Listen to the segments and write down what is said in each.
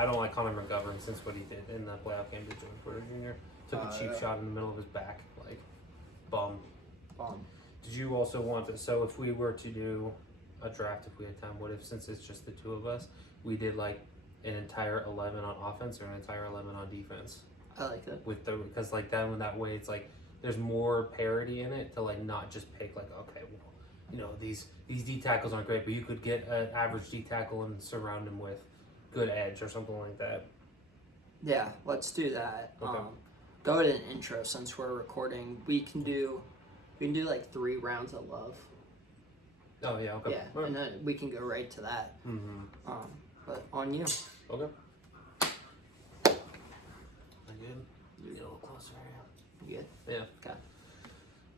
I don't like Connor McGovern since what he did in the playoff game to Joey Porter Jr. Took a cheap shot in the middle of his back, like, bum. Did you also want to? So if we were to do a draft, if we had time, what if, since it's just the two of us, we did like an entire 11 on offense or an entire 11 on defense? I like that. Because like that way it's like there's more parity in it to like not just pick like, okay, well, you know, these D tackles aren't great, but you could get an average D tackle and surround him with good edge or something like that. Yeah, let's do that. Okay. Go ahead and intro since we're recording. We can do like 3 rounds of love. Oh yeah, okay. Yeah, Right. and then we can go right to that. But on you. Okay. Again, you get a little closer here. You good? Yeah. Okay.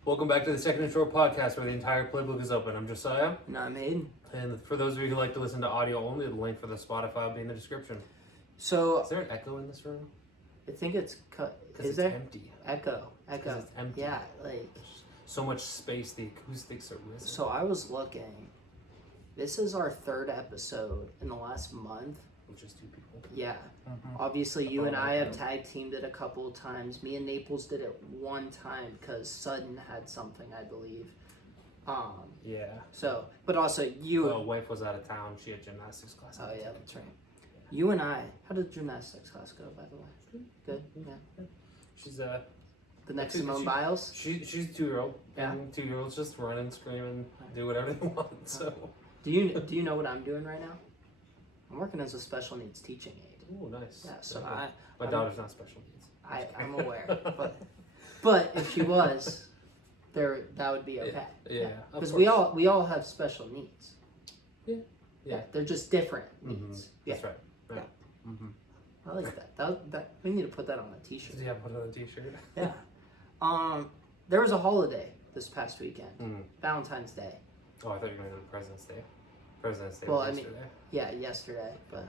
Welcome back to the Second and Short podcast, where the entire playbook is open. I'm Josiah, And I'm Aiden. and for those of you who like to listen to audio only, the link for the Spotify will be in the description. So Is there an echo in this room? I think it's cut. Because Is it's there empty. echo? Because it's empty. Yeah, like So much space, the acoustics are risen. so. I was looking. This is our 3rd episode in the last month. Which is 2 people. Yeah. Mm-hmm. Obviously, you Oh, and I have okay. tag teamed it a couple of times. Me and Naples did it one time because Sutton had something, I believe. Yeah. So, but also you. Well, wife was out of town. She had gymnastics class. Oh yeah, that's right. You and I. How did gymnastics class go, by the way? Good. Yeah. She's The next She- Simone she- Biles. she's a 2-year-old. Yeah. And 2-year-olds just run and scream and do whatever they want. So. Do you know what I'm doing right now? I'm working as a special needs teaching aide. Oh, nice. Yeah. So Okay. My I'm- daughter's not special needs. I'm aware, but if she was, that would be okay. Yeah. of Because course. we all have special needs. Yeah. They're just different Mhm. needs. Yeah. That's right. Right. Mm-hmm. I like that. That we need to put that on a t-shirt. Yeah, put it on a t-shirt. Yeah. There was a holiday this past weekend, Mm. Valentine's Day. Oh, I thought you were going to do President's Day. President's Day Well, was I mean, yesterday. Yeah, yesterday, but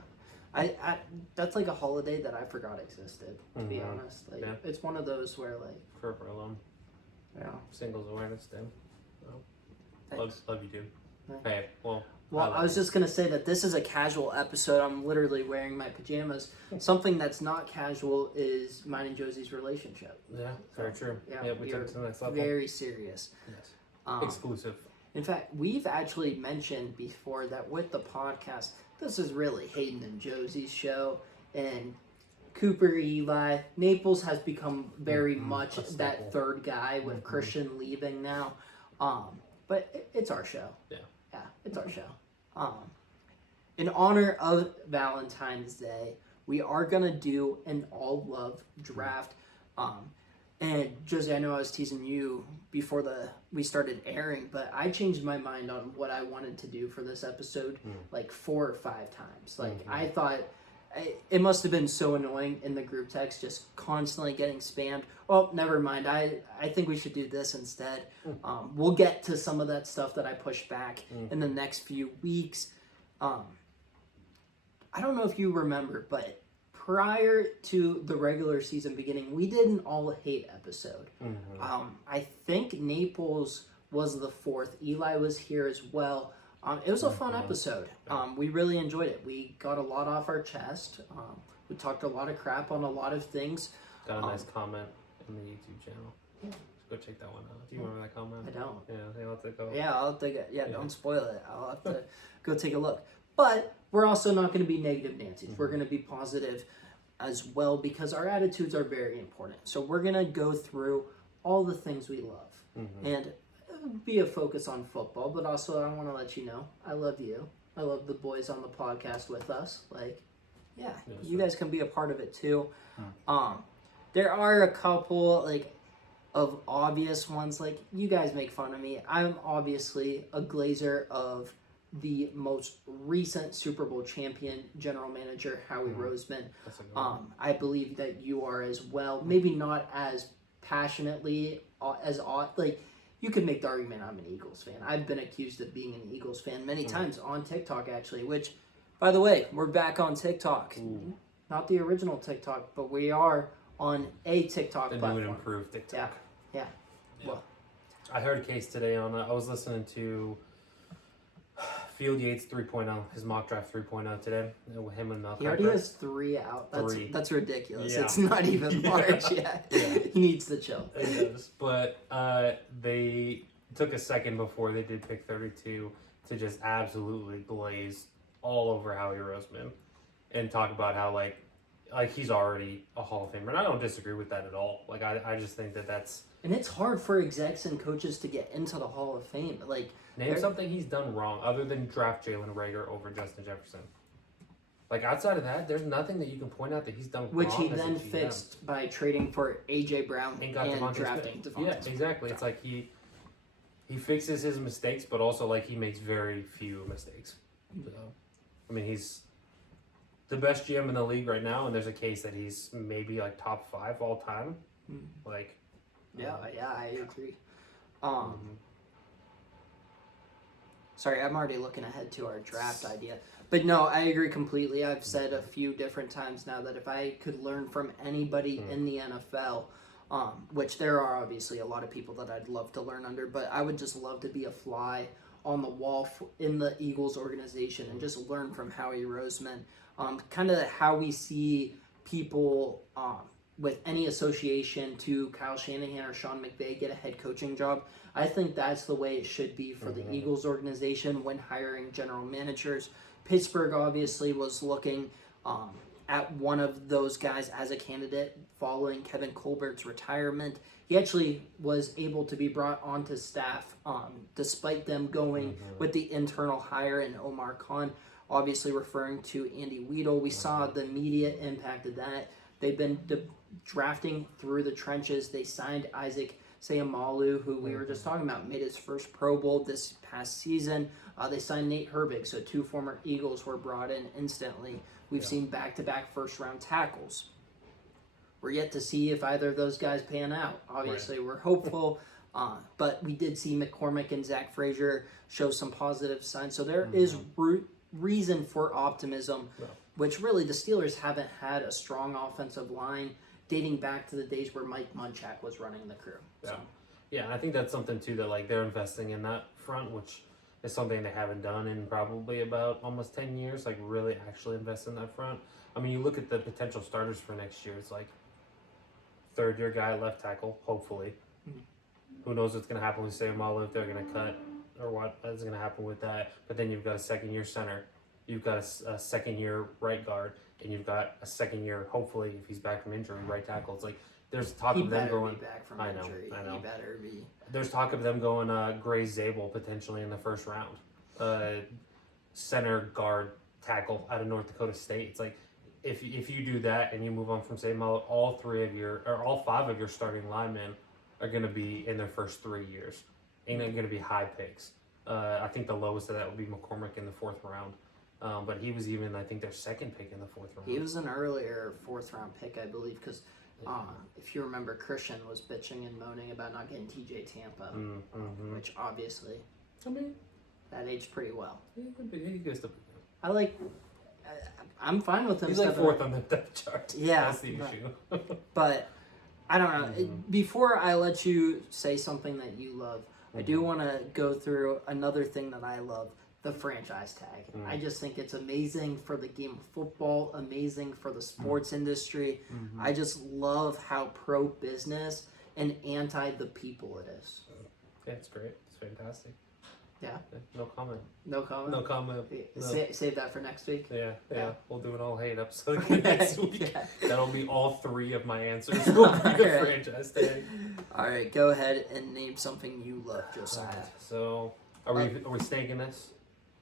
I that's like a holiday that I forgot existed. To be Mhm. honest, like Yeah. it's one of those where like For alone. Singles Awareness Day. thanks. Love you, dude. Thanks. Hey, well. Well, love I was you. just gonna say that this is a casual episode. I'm literally wearing my pajamas. Something that's not casual is mine and Josie's relationship. Yeah, very true. Yeah, Yeah, we we took are it to the next level. Very serious. Yes. Exclusive. In fact, we've actually mentioned before that with the podcast, this is really Hayden and Josie's show, and Cooper, Eli, Naples has become very much a that staple. 3rd guy with Christian leaving now. But it's our show. Yeah. Yeah, it's our show. In honor of Valentine's Day, we are gonna do an all love draft. And Josie, I know I was teasing you before we started airing, but I changed my mind on what I wanted to do for this episode like 4 or 5 times. Like I thought it must have been so annoying in the group text, just constantly getting spammed. Oh, never mind. I think we should do this instead. We'll get to some of that stuff that I pushed back in the next few weeks. I don't know if you remember, but prior to the regular season beginning, we did an all hate episode. I think Naples was the 4th. Eli was here as well. It was a fun episode. We really enjoyed it. We got a lot off our chest. We talked a lot of crap on a lot of things. Got a nice comment in the YouTube channel. Yeah. Go check that one out. Do you remember that comment? I don't. Yeah, I'll take a Yeah, I'll take it. Yeah, don't spoil it. I'll have to go take a look. But we're also not going to be negative Nancy's. We're going to be positive as well because our attitudes are very important. So we're going to go through all the things we love. And be a focus on football, but also I want to let you know I love you. I love the boys on the podcast with us. Like, yeah, you guys can be a part of it too. There are a couple like of obvious ones. Like you guys make fun of me. I'm obviously a glazer of the most recent Super Bowl champion general manager Howie Roseman. That's a good one. I believe that you are as well. Maybe not as passionately as like. You could make the argument I'm an Eagles fan. I've been accused of being an Eagles fan many times on TikTok, actually, which, by the way, we're back on TikTok. Not the original TikTok, but we are on a TikTok The new platform. and improved TikTok. Yeah. Well, I heard a case today on. I was listening to Field Yates 3.0, his mock draft 3.0 today. With him and Mel He already Kiper. has 3 out. That's ridiculous. Yeah. It's not even March yet. Yeah. He needs to chill. It does. But they took a second before they did pick 32 to just absolutely glaze all over Howie Roseman and talk about how like he's already a Hall of Famer. And I don't disagree with that at all. Like I just think that's... And it's hard for execs and coaches to get into the Hall of Fame. Like, Name something he's done wrong other than draft Jalen Reagor over Justin Jefferson. Like, outside of that, there's nothing that you can point out that he's done which wrong he as a then GM. fixed by trading for A.J. Brown And got and Devontae drafting Smith. Devontae Yeah, Smith. exactly. It's like he fixes his mistakes, but also, like, he makes very few mistakes. So, I mean, he's the best GM in the league right now, and there's a case that he's maybe, like, top 5 all time. Like... Yeah, I agree. Sorry, I'm already looking ahead to our draft idea. But no, I agree completely. I've said a few different times now that if I could learn from anybody in the NFL, which there are obviously a lot of people that I'd love to learn under, but I would just love to be a fly on the wall in the Eagles organization and just learn from Howie Roseman. Kind of how we see people with any association to Kyle Shanahan or Sean McVay get a head coaching job. I think that's the way it should be for the Eagles organization when hiring general managers. Pittsburgh obviously was looking at one of those guys as a candidate following Kevin Colbert's retirement. He actually was able to be brought onto staff despite them going with the internal hire in Omar Khan, obviously referring to Andy Weidel. We saw the media impact of that. They've been drafting through the trenches. They signed Isaac Seumalo, who we were just talking about, made his first Pro Bowl this past season. They signed Nate Herbig, so 2 former Eagles were brought in instantly. We've seen back-to-back first-round tackles. We're yet to see if either of those guys pan out. Obviously, we're hopeful, but we did see McCormick and Zach Frazier show some positive signs. So there is reason for optimism, which really the Steelers haven't had a strong offensive line dating back to the days where Mike Munchak was running the crew. So. Yeah, and I think that's something too that like they're investing in that front, which is something they haven't done in probably about almost 10 years, like really actually invest in that front. I mean, you look at the potential starters for next year, it's like third-year guy left tackle, hopefully. Who knows what's going to happen with Seumalo, if they're going to cut or what is going to happen with that. But then you've got a second-year center. You've got a second-year right guard. And you've got a second-year, hopefully, if he's back from injury, right tackle. It's like there's talk of them going... He better be back from I injury. know. He better be. There's talk of them going Gray Zabel potentially in the first round. Center, guard, tackle out of North Dakota State. It's like if you do that and you move on from Seumalo, all 5 of your starting linemen are going to be in their first 3 years. And they're going to be high picks. I think the lowest of that would be McCormick in the 4th round. But he was even, I think, their 2nd pick in the 4th round. He was an earlier 4th round pick, I believe, because if you remember, Christian was bitching and moaning about not getting TJ Tampa, which obviously, I mean, that aged pretty well. he goes to... I'm fine with him. He's like 4th on the depth chart. Yeah, That's the issue. But I don't know. Before I let you say something that you love, I do want to go through another thing that I love. The franchise tag. I just think it's amazing for the game of football, amazing for the sports industry. I just love how pro-business and anti the people it is. Yeah, it's great. It's fantastic. Yeah? No comment. No comment? No comment. No. Save that for next week? Yeah. We'll do an all hate episode again next week. Yeah. That'll be all 3 of my answers. Will be the franchise tag. All right, go ahead and name something you love, Josiah. So, are we staying in this?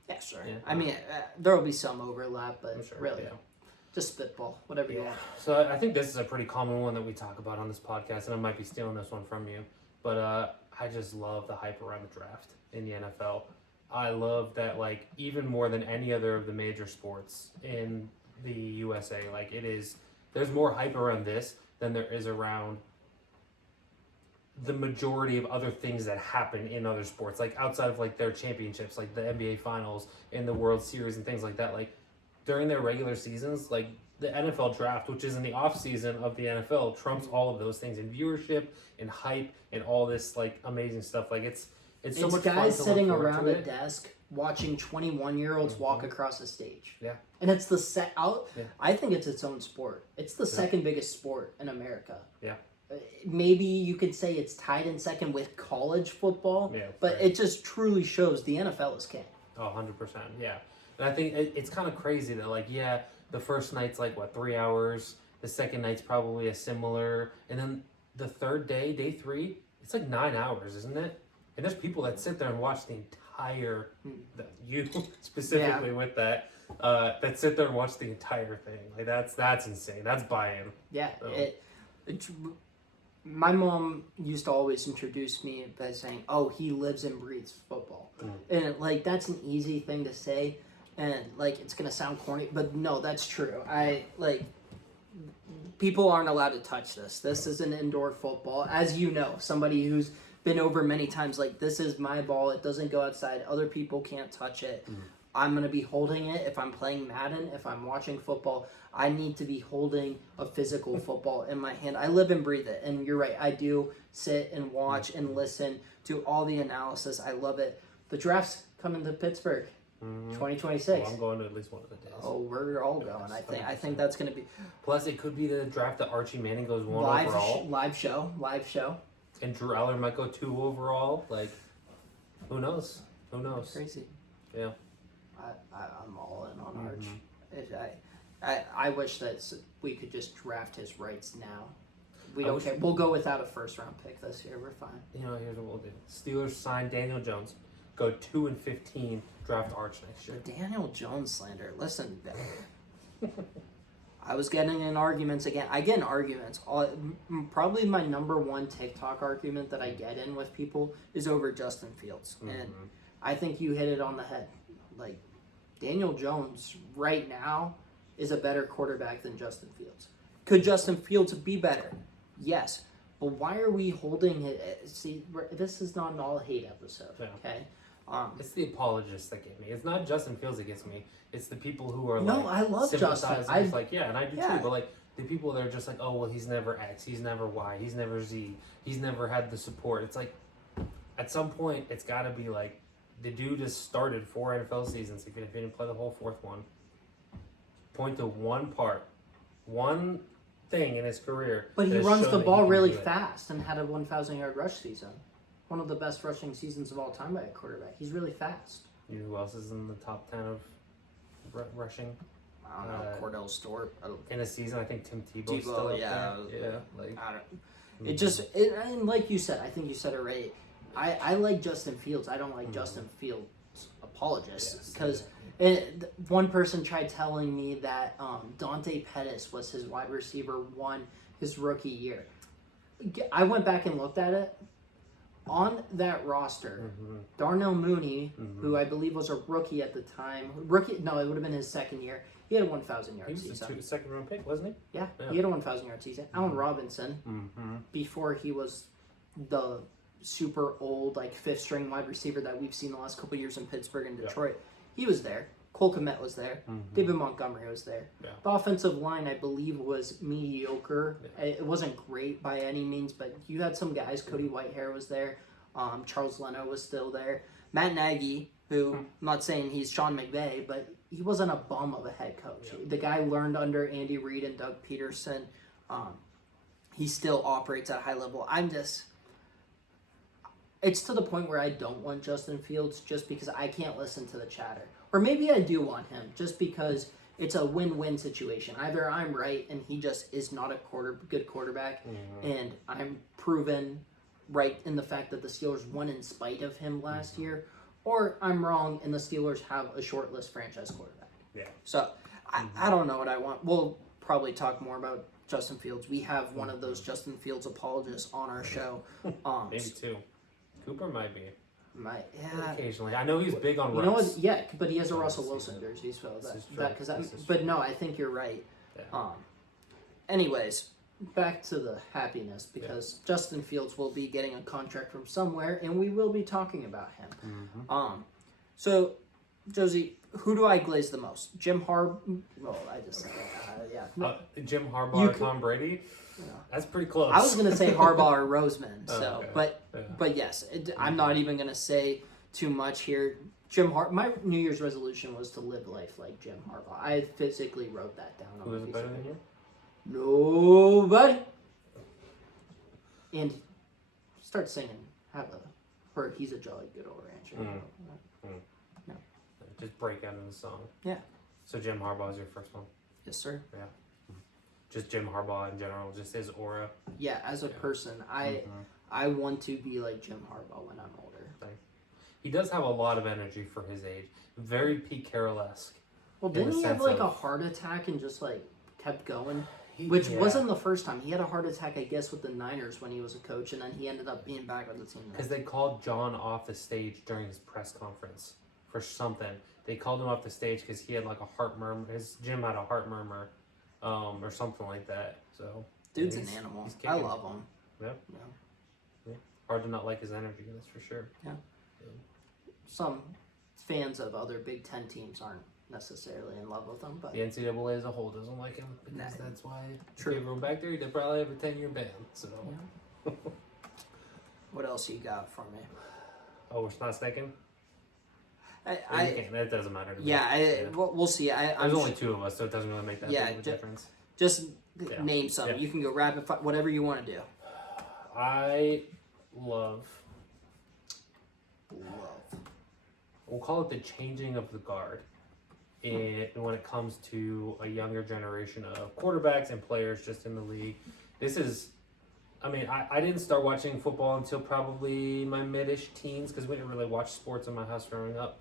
Yeah, sure. Yeah. I mean, there will be some overlap, but Sure, really, yeah. just spitball, whatever you want. So I think this is a pretty common one that we talk about on this podcast, and I might be stealing this one from you. But I just love the hype around the draft in the NFL. I love that, like, even more than any other of the major sports in the USA, like, there's more hype around this than there is around the majority of other things that happen in other sports, like outside of like their championships, like the NBA finals and the World Series and things like that. Like during their regular seasons, like the NFL draft, which is in the off season of the NFL, trumps all of those things in viewership and hype and all this like amazing stuff. Like it's so much fun guys to sitting look forward around to a it. desk watching 21-year-olds walk across the stage. Yeah. And it's the Yeah. I think it's its own sport. It's the second biggest sport in America. Yeah. Maybe you could say it's tied in second with college football, Yeah, but right. it just truly shows the NFL is king. Oh, 100%. Yeah. And I think it's kind of crazy that, like, yeah, the first night's like, 3 hours? The second night's probably a similar. And then the third day, day 3, it's like 9 hours, isn't it? And there's people that sit there and watch the entire, you specifically with that sit there and watch the entire thing. Like, that's insane. That's buy-in. Yeah. So. My mom used to always introduce me by saying, "Oh, he lives and breathes football," and like that's an easy thing to say, and like it's gonna sound corny, but no, that's true. People aren't allowed to touch this. This is an indoor football, as you know. Somebody who's been over many times, like this is my ball. It doesn't go outside. Other people can't touch it. I'm going to be holding it if I'm playing Madden, if I'm watching football. I need to be holding a physical football in my hand. I live and breathe it. And you're right. I do sit and watch and listen to all the analysis. I love it. The draft's coming to Pittsburgh, 2026. Well, I'm going to at least one of the days. Oh, we're all going. I think that's going to be Plus, it could be the draft that Archie Manning goes 1 live overall. live show. And Drew Aller might go 2 overall. Like, who knows? Who knows? Crazy. Yeah. I'm all in on Arch. I wish that we could just draft his rights now. We don't care. We'll go without a first round pick this year. We're fine. You know, here's what we'll do. Steelers sign Daniel Jones. Go 2-15. Draft Arch next year. Daniel Jones slander. Listen, I was getting in arguments again. I get in arguments. Probably my number one TikTok argument that I get in with people is over Justin Fields. And I think you hit it on the head. Like, Daniel Jones right now is a better quarterback than Justin Fields. Could Justin Fields be better? Yes. But why are we holding it? See, this is not an all hate episode, okay? It's the apologists that get me. It's not Justin Fields that gets me. It's the people who are No, like I love sympathizing. Justin. Like, yeah, and I do too. But like the people that are just like, oh well, he's never X, he's never Y, he's never Z, he's never had the support. It's like at some point it's got to be like the dude has started 4 NFL seasons. If he didn't play the whole 4th one, point to one thing in his career. But he that has runs shown the that ball he can really do it. fast and had a 1,000-yard rush season. One of the best rushing seasons of all time by a quarterback. He's really fast. You know who else is in the top 10 of rushing? I don't know, Cordell Stewart. In a season, I think Tim Tebow's still up yeah. there. Yeah, like I don't. And like you said, I think you said it right. I like Justin Fields. I don't like Justin Fields apologists because one person tried telling me that Dante Pettis was his wide receiver 1 his rookie year. I went back and looked at it. On that roster, Darnell Mooney, who I believe was a rookie at the time, it would have been his second year. He had a 1,000-yard he season. was a 2nd round pick, wasn't he? Yeah, he had a 1,000-yard season. Allen Robinson, before he was the super old, like 5th-string wide receiver that we've seen the last couple years in Pittsburgh and Detroit, he was there. Cole Kmet was there. David Montgomery was there. Yeah. The offensive line, I believe, was mediocre. Yeah. It wasn't great by any means, but you had some guys. Cody Whitehair was there. Charles Leno was still there. Matt Nagy, who I'm not saying he's Sean McVay, but he wasn't a bum of a head coach. Yeah. The guy learned under Andy Reid and Doug Peterson. He still operates at a high level. It's to the point where I don't want Justin Fields just because I can't listen to the chatter. Or maybe I do want him just because it's a win-win situation. Either I'm right and he just is not a good quarterback, and I'm proven right in the fact that the Steelers won in spite of him last year, or I'm wrong and the Steelers have a shortlist franchise quarterback. Yeah. So I don't know what I want. We'll probably talk more about Justin Fields. We have one of those Justin Fields apologists on our show. Maybe 2. Cooper might be. Occasionally. I know he's big on You know what? Russ. Yeah, but he has a Russell Wilson jersey, so but no, I think you're right. Yeah. Anyways, back to the happiness because Justin Fields will be getting a contract from somewhere, and we will be talking about him. So, Josie, who do I glaze the most? Jim Harbaugh? Oh, I just said Jim Harbaugh or Tom Brady? Yeah. That's pretty close. I was gonna say Harbaugh or Roseman. So, okay. but yes, I'm not even gonna say too much here. My New Year's resolution was to live life like Jim Harbaugh. I physically wrote that down. Who is it better than you? Nobody. And start singing. He's a jolly good old rancher. Yeah. Just break out in the song. Yeah. So Jim Harbaugh is your first one. Yes, sir. Yeah. Just Jim Harbaugh in general, just his aura. Yeah, as a person, I want to be like Jim Harbaugh when I'm older. He does have a lot of energy for his age. Very Pete Carroll-esque. Well, didn't he have like a heart attack and just like kept going? Which wasn't the first time. He had a heart attack, I guess, with the Niners when he was a coach, and then he ended up being back with the team. Because they called John off the stage during his press conference for something. They called him off the stage because he had like a heart murmur. His gym had a heart murmur, or something like that. So dude's an animal. I love him. Yeah. Hard to not like his energy. That's for sure. Yeah. Some fans of other Big Ten teams aren't necessarily in love with him, but the NCAA as a whole doesn't like him because that's why if everyone back there, they probably have a 10-year ban. So, what else you got for me? Oh, we're not sticking. That doesn't matter. To me. We'll see. There's only two of us, so it doesn't really make that big of a difference. Just name some. Yeah. You can go rapid fire, whatever you want to do. I love. We'll call it the changing of the guard. When it comes to a younger generation of quarterbacks and players just in the league. This is, I didn't start watching football until probably my mid-ish teens because we didn't really watch sports in my house growing up.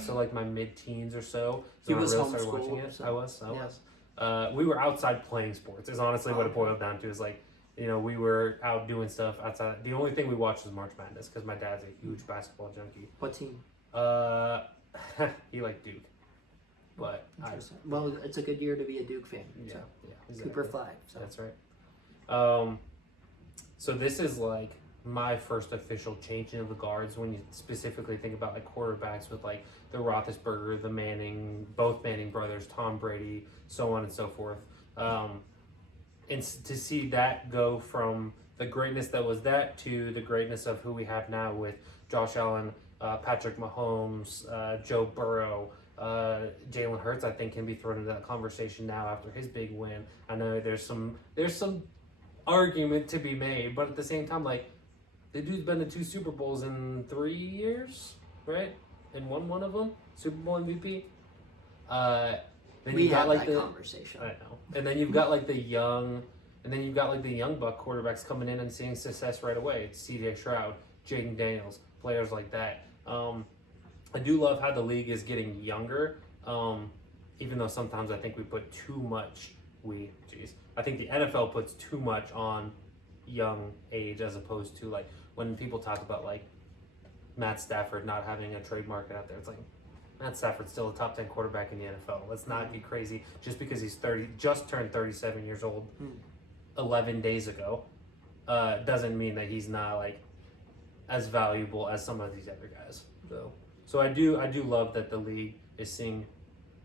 So like my mid-teens or so. He was I started watching it. So. I was. We were outside playing sports is honestly what it boiled down to is like, we were out doing stuff outside. The only thing we watched was March Madness because my dad's a huge basketball junkie. What team? He liked Duke. But well, it's a good year to be a Duke fan. Yeah, so. Exactly. Cooper Flag. So. That's right. So this is like my first official changing of the guards when you specifically think about like quarterbacks with like the Roethlisberger, the both Manning brothers, Tom Brady, so on and so forth. And to see that go from the greatness that was that to the greatness of who we have now with Josh Allen, Patrick Mahomes, Joe Burrow, Jalen Hurts, I think, can be thrown into that conversation now after his big win. I know there's some argument to be made, but at the same time, like, the dude's been to 2 Super Bowls in 3 years, right? And won one of them, Super Bowl MVP. Then we had that conversation. I know. And then you've got like the young buck quarterbacks coming in and seeing success right away. It's C.J. Stroud, Jaden Daniels, players like that. I do love how the league is getting younger, even though sometimes I think we put too much. I think the NFL puts too much on young age as opposed to like when people talk about like Matt Stafford not having a trademark out there. It's like Matt Stafford's still a top 10 quarterback in the NFL. Let's not get crazy just because he's just turned 37 years old 11 days ago. Doesn't mean that he's not like as valuable as some of these other guys. So I do love that the league is seeing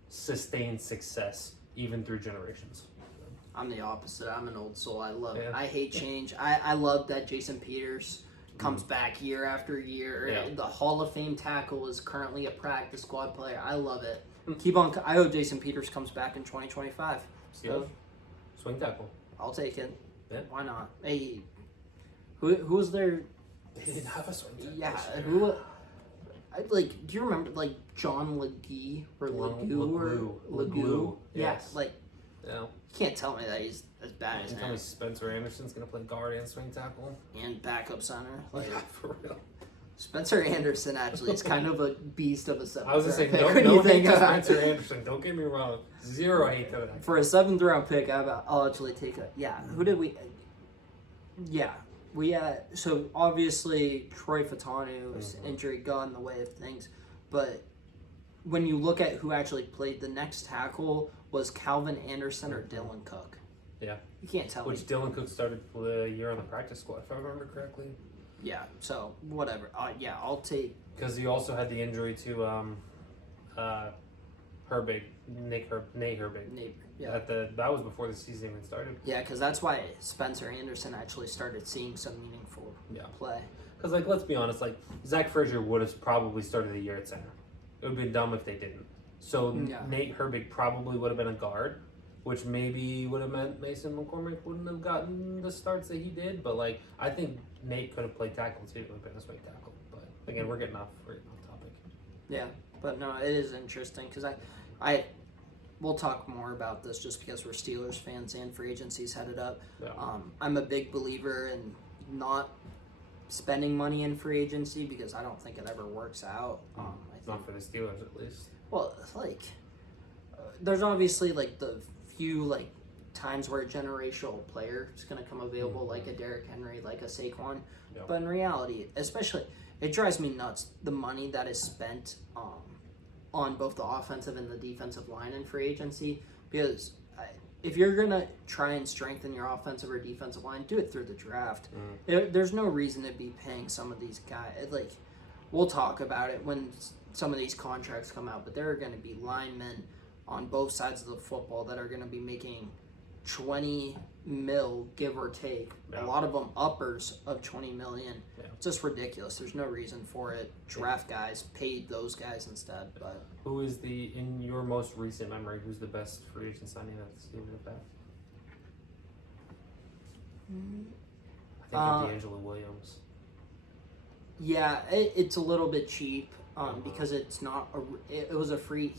sustained success even through generations. I'm the opposite. I'm an old soul. I hate change. I love that Jason Peters comes back year after year. Yeah. The Hall of Fame tackle is currently a practice squad player. I love it. Keep on. I hope Jason Peters comes back in 2025. So yeah. Swing tackle. I'll take it. Yeah. Why not? Hey, who was there? They didn't have a swing tackle. Yeah. Who? Do you remember John Legee or Legoo? Yes. Yeah. Yeah. You can't tell me that he's as bad as him. Tell me Spencer Anderson's gonna play guard and swing tackle and backup center. Yeah, for real. Spencer Anderson actually is kind of a beast of a 7th. I was gonna say no hate to Spencer Anderson. Don't get me wrong. 0 hate to that. For a 7th round pick, I'll actually take it. Yeah. Who did we? Yeah. So obviously Troy Fauteuil's injury got in the way of things, but when you look at who actually played, the next tackle was Calvin Anderson or Dylan Cook. Yeah. You can't tell me. Dylan Cook started the year on the practice squad, if I remember correctly. Yeah, so whatever. I'll take... Because he also had the injury to Herbig, Nate Herbig. Yeah. That was before the season even started. Yeah, because that's why Spencer Anderson actually started seeing some meaningful play. Because, let's be honest, Zach Frazier would have probably started the year at center. It would have been dumb if they didn't. So Yeah. Nate Herbig probably would have been a guard, which maybe would have meant Mason McCormick wouldn't have gotten the starts that he did. But like, I think Nate could have played tackle too, and been a swing tackle. But again, we're getting off topic. Yeah, but no, it is interesting because we'll talk more about this just because we're Steelers fans and free agency's headed up. Yeah. I'm a big believer in not spending money in free agency because I don't think it ever works out. I think, Not for the Steelers, at least. well, like, there's obviously like the few like times where a generational player is going to come available, like a Derrick Henry, like a Saquon. Yeah. But in reality, especially, it drives me nuts the money that is spent on both the offensive and the defensive line in free agency. Because if you're going to try and strengthen your offensive or defensive line, do it through the draft. There's no reason to be paying some of these guys. Like, we'll talk about it when some of these contracts come out, but there are going to be linemen on both sides of the football that are going to be making 20 mil, give or take. Yeah. A lot of them uppers of 20 million. Yeah. It's just ridiculous. There's no reason for it. Draft guys, paid those guys instead. But Who is in your most recent memory, who's the best free agent signing that the Steelers have had? I think D'Angelo Williams. yeah, it's a little bit cheap because it's not he was a free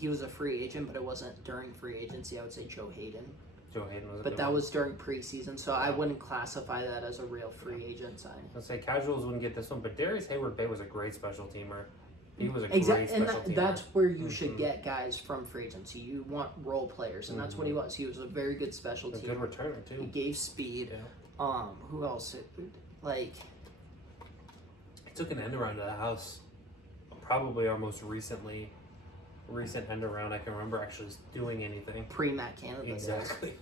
agent, but it wasn't during free agency. I would say Joe Hayden. Joe Hayden was a But good that one. was during preseason, so I wouldn't classify that as a real free agent signing. I'd say casuals wouldn't get this one, but Darius Hayward Bay was a great special teamer. He was a Exactly, great and special teamer. that's where you should get guys from free agency. You want role players, and that's what he was. He was a very good special a teamer. good returner He too. gave speed. Yeah. Who else? Like, He took an end around to the house. Probably our most recent end around I can remember actually doing anything. pre-Matt Canada. Exactly.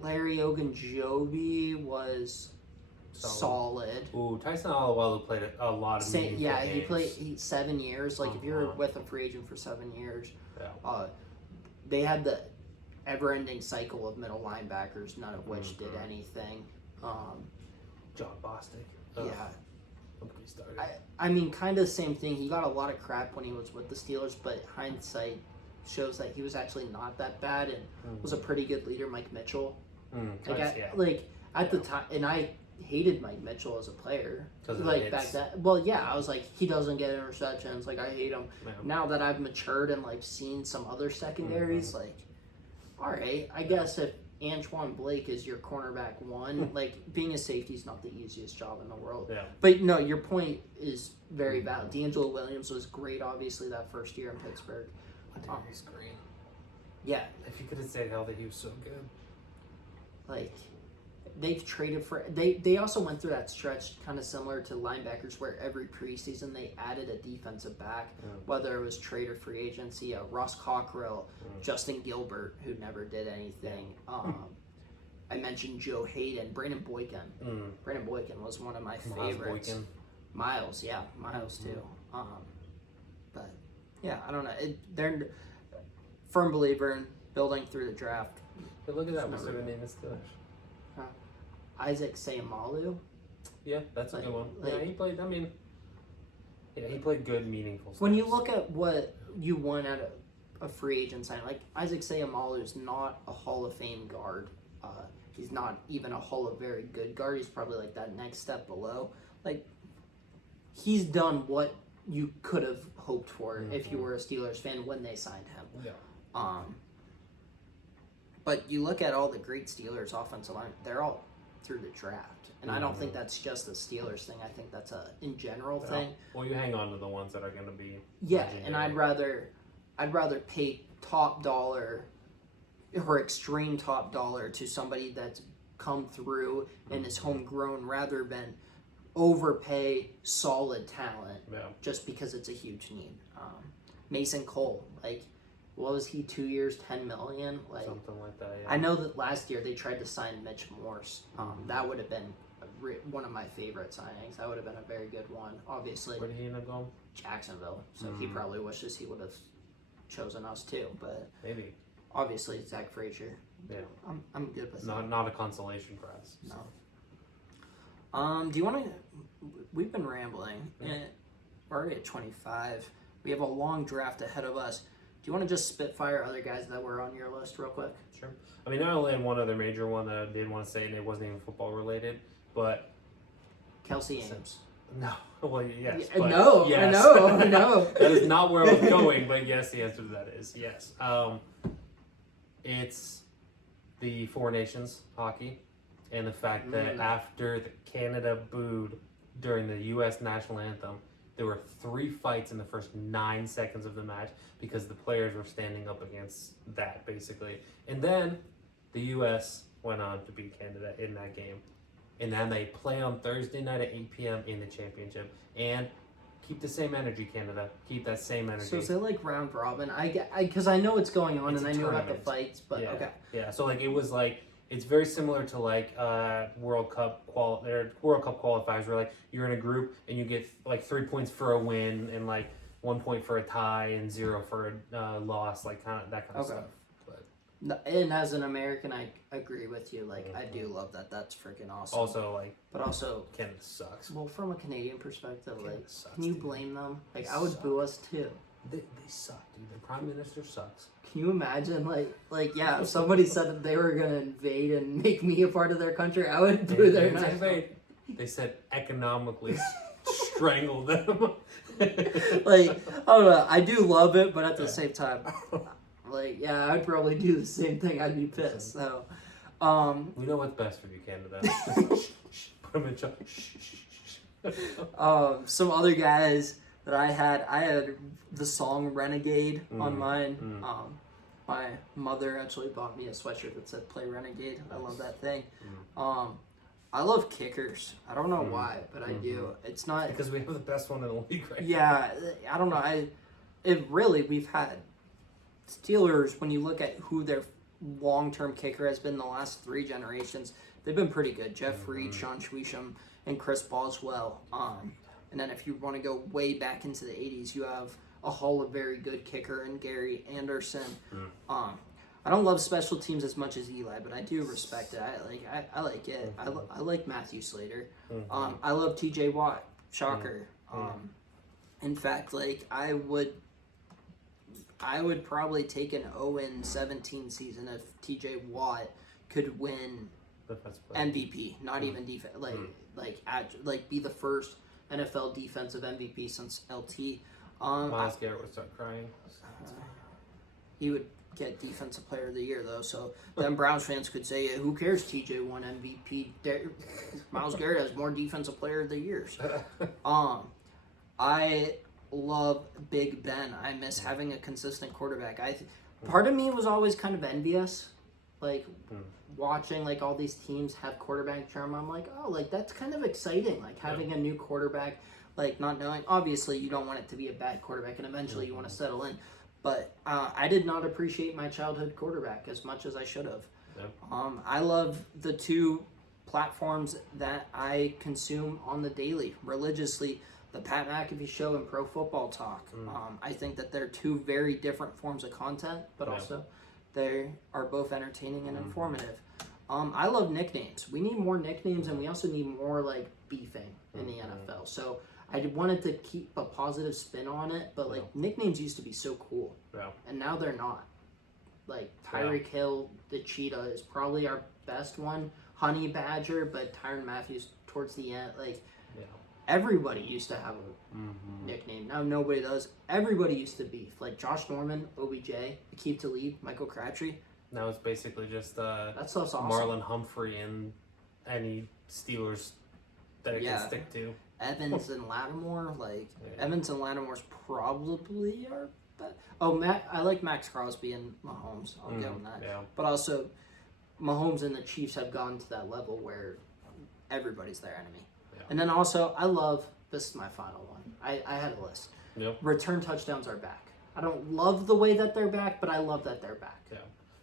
Larry Ogunjobi was solid. Ooh, Tyson Alualu played a lot of meaningful Yeah, games. he played 7 years. Like, if you're Uh-huh. with a free agent for 7 years, Yeah. they had the ever-ending cycle of middle linebackers, none of which did Mhm. anything. John Bostic. Ugh, Yeah, don't get me started. I mean, kind of the same thing. He got a lot of crap when he was with the Steelers, but hindsight shows that he was actually not that bad and was a pretty good leader. Mike Mitchell, at the time, and I hated Mike Mitchell as a player. 'Cause of the Like hits. back then, well, yeah, I was like, he doesn't get interceptions. Like, I hate him. Yeah. Now that I've matured and like seen some other secondaries, Mm-hmm. like, all right, I guess if Antoine Blake is your cornerback one, like, being a safety is not the easiest job in the world. Yeah. But no, your point is very valid. D'Angelo Williams was great, obviously, that first year in Pittsburgh. Darius Green. Yeah, If you could have stayed healthy, he was so good. like, they've traded for they also went through that stretch kind of similar to linebackers where every preseason they added a defensive back, whether it was trade or free agency. Ross Cockrell, Justin Gilbert, who never did anything. I mentioned Joe Hayden, Brandon Boykin. Brandon Boykin was one of my favorites. Miles too. But yeah, I don't know. They're firm believer in building through the draft. But look at that. It's What's not their really- name is Steelers? Isaac Sayamalu. Yeah, that's a Like- good one. like- Yeah, he played. I mean, yeah, he played good, meaningful. When you snaps. look at what you won at a free agent signing, like Isaac Sayamalu is not a Hall of Fame guard. He's not even a Hall of Very Good guard. He's probably like that next step below. Like, he's done what you could have hoped for if you were a Steelers fan when they signed him. Yeah. But you look at all the great Steelers offensive line; they're all through the draft, and I don't think that's just a Steelers thing. I think that's a in general thing. Well, you hang on to the ones that are going to be. Yeah, and legendary. I'd rather pay top dollar or extreme top dollar to somebody that's come through and is homegrown rather than overpay solid talent Yeah. just because it's a huge need. Mason Cole, like, what was he, 2 years, 10 million? Like, Something like that. Yeah. I know that last year they tried to sign Mitch Morse. That would have been one of my favorite signings. That would have been a very good one. Obviously, Where did he end up going? Jacksonville, so he probably wishes he would have chosen us too. But Maybe. obviously, Zach Frazier. Yeah. I'm good with that. Not a consolation prize. No. Do you want to? We've been rambling. Yeah. we're already at 25. We have a long draft ahead of us. Do you want to just spitfire other guys that were on your list real quick? Sure. I mean, I only had one other major one that I did want to say, and it wasn't even football related, but Kelsey Ames. no. Well, yes. Yeah, but no, yes. I know. That is not where I was going, but yes, the answer to that is yes. It's the Four Nations hockey, and the fact that after Canada booed during the U.S. national anthem, there were 3 fights in the first 9 seconds of the match because the players were standing up against that, basically. And then the U.S. went on to beat Canada in that game. And then they play on Thursday night at 8 p.m. in the championship. And keep the same energy, Canada. Keep that same energy. So is it like round robin? Because I know what's going on, It's and a I knew about the tournament. fights, but Yeah. okay. Yeah, so like it was like it's very similar to like World Cup qualifiers where like you're in a group and you get like 3 points for a win and like 1 point for a tie and 0 for a loss, like kind of that kind of Okay. stuff. But And as an American, I agree with you. Like, I do love that. That's freaking awesome. also like But also, Canada sucks. well, from a Canadian perspective, Canada like, sucks, can you dude. blame them? Like, They I would suck. boo us too. They suck, dude. The prime minister sucks. Can you imagine, like, yeah, if somebody said that they were gonna invade and make me a part of their country, I would boo their They national. They said economically strangle them. Like, I don't know. I do love it, but at the same time, like, yeah, I'd probably do the same thing. I'd be pissed. So, We know what's best for you, Canada. Put them in charge. some other guys that I had the song Renegade on mine. My mother actually bought me a sweatshirt that said "Play Renegade." I love that thing. I love kickers. I don't know why, but I do. It's not Because we have the best one in the league right Yeah, I don't know. We've had Steelers. When you look at who their long-term kicker has been the last 3 generations, they've been pretty good. Jeff Reed, Sean Schwisham, and Chris Boswell. And then if you want to go way back into the 80s, you have a Hall of Very good kicker in Gary Anderson. I don't love special teams as much as Eli, but I do respect it. I like it. I like Matthew Slater. I love T.J. Watt. Shocker. In fact, like I would probably take an 0-17 season if T.J. Watt could win Defense player. MVP, not even defense. Like be the first NFL defensive MVP since LT. Myles Garrett would start crying. He would get Defensive Player of the Year, though. So then Browns fans could say, who cares? TJ won MVP. Myles Garrett has more Defensive Player of the Years. I love Big Ben. I miss having a consistent quarterback. Part of me was always kind of envious, like watching like all these teams have quarterback charm. I'm like, oh, like that's kind of exciting. Like having a new quarterback, like not knowing. Obviously, you don't want it to be a bad quarterback, and eventually you want to settle in. But I did not appreciate my childhood quarterback as much as I should have. Yep. I love the 2 platforms that I consume on the daily, religiously, the Pat McAfee Show and Pro Football Talk. I think that they're 2 very different forms of content, but also they are both entertaining and informative. I love nicknames. We need more nicknames, and we also need more like beefing in the NFL. So I wanted to keep a positive spin on it, but like nicknames used to be so cool, and now they're not. Like Tyreek Hill, the Cheetah is probably our best one. Honey Badger, but Tyrann Matthews towards the end. Like everybody used to have a nickname. Now nobody does. Everybody used to beef. Like Josh Norman, OBJ, Aqib Talib, Michael Crabtree. Now it's basically just That stuff's awesome. Marlon Humphrey and any Steelers that it can stick to. Evans and Lattimore, Evans and Lattimore's probably our best. Oh, I like Max Crosby and Mahomes. I'll give him that. Yeah. But also, Mahomes and the Chiefs have gone to that level where everybody's their enemy. Yeah. And then also, this is my final one. I had a list. Yep. Return touchdowns are back. I don't love the way that they're back, but I love that they're back. Yeah.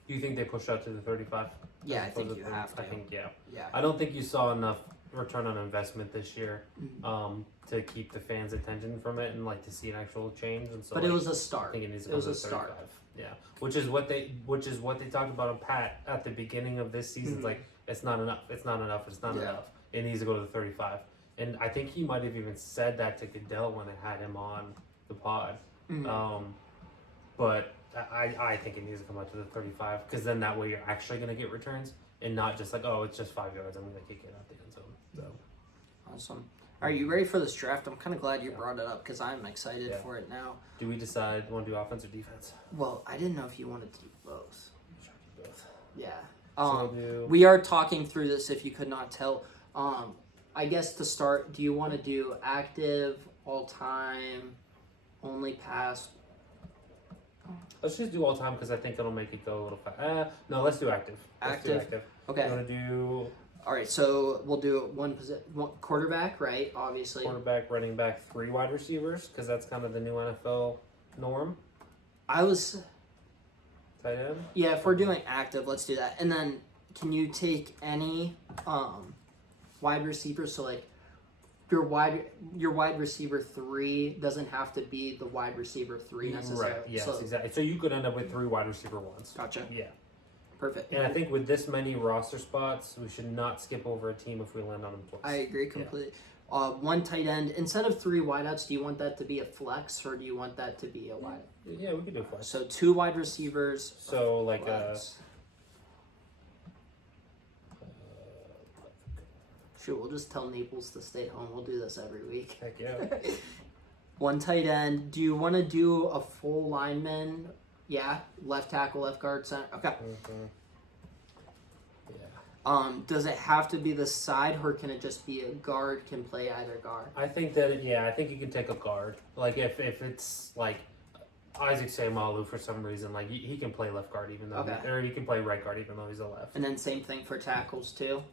Do you think they push out to the 35? Yeah, I think you have to. I think, yeah. Yeah. I don't think you saw enough return on investment this year to keep the fans' attention from it and like to see an actual change. And so, But it was a start. I think it needs to It was go a to start. 35. Yeah, which is what they talked about on Pat at the beginning of this season. It's like it's not enough. It's not enough. It's not enough. It needs to go to the 35. and I think he might have even said that to Goodell when I had him on the pod. But I think it needs to come up to the 35 because then that way you're actually going to get returns and not just like, oh, it's just 5 yards. I'm going to kick it out the end zone. So awesome. Are you ready for this draft? I'm kind of glad you brought it up because I'm excited for it now. Do we decide want to do offense or defense? Well, I didn't know if you wanted to do both. Try to do both. Yeah. So we'll do... We are talking through this if you could not tell. I guess to start, do you want to do active, all-time, only pass? Let's just do all time because I think it'll make it go a little fast. No, let's do active. Let's do active. Okay. You want to do All right, so we'll do one quarterback, right? Obviously. quarterback, running back, 3 wide receivers because that's kind of the new NFL norm. I was. Tight end. Yeah, if we're doing active, let's do that. And then, can you take any wide receivers? So like, your wide receiver 3 doesn't have to be the wide receiver 3 necessarily. Right. Yes. So, Exactly. So you could end up with 3 wide receiver ones. Gotcha. Yeah. Perfect. And I think with this many roster spots, we should not skip over a team if we land on them twice. I agree completely. One tight end. Instead of 3 wideouts, do you want that to be a flex or do you want that to be a wide? Yeah, we could do a flex. So 2 wide receivers. So like flex. Shoot, we'll just tell Naples to stay home. We'll do this every week. heck yeah. 1 tight end. Do you want to do a full lineman? Yeah, left tackle, left guard, center. Okay. Mm-hmm. Yeah. Does it have to be the side, or can it just be a guard? Can play either guard. I think that I think you can take a guard. Like if it's like Isaac Seumalo for some reason, like he can play left guard even though, or he can play right guard even though he's a left. And then same thing for tackles too.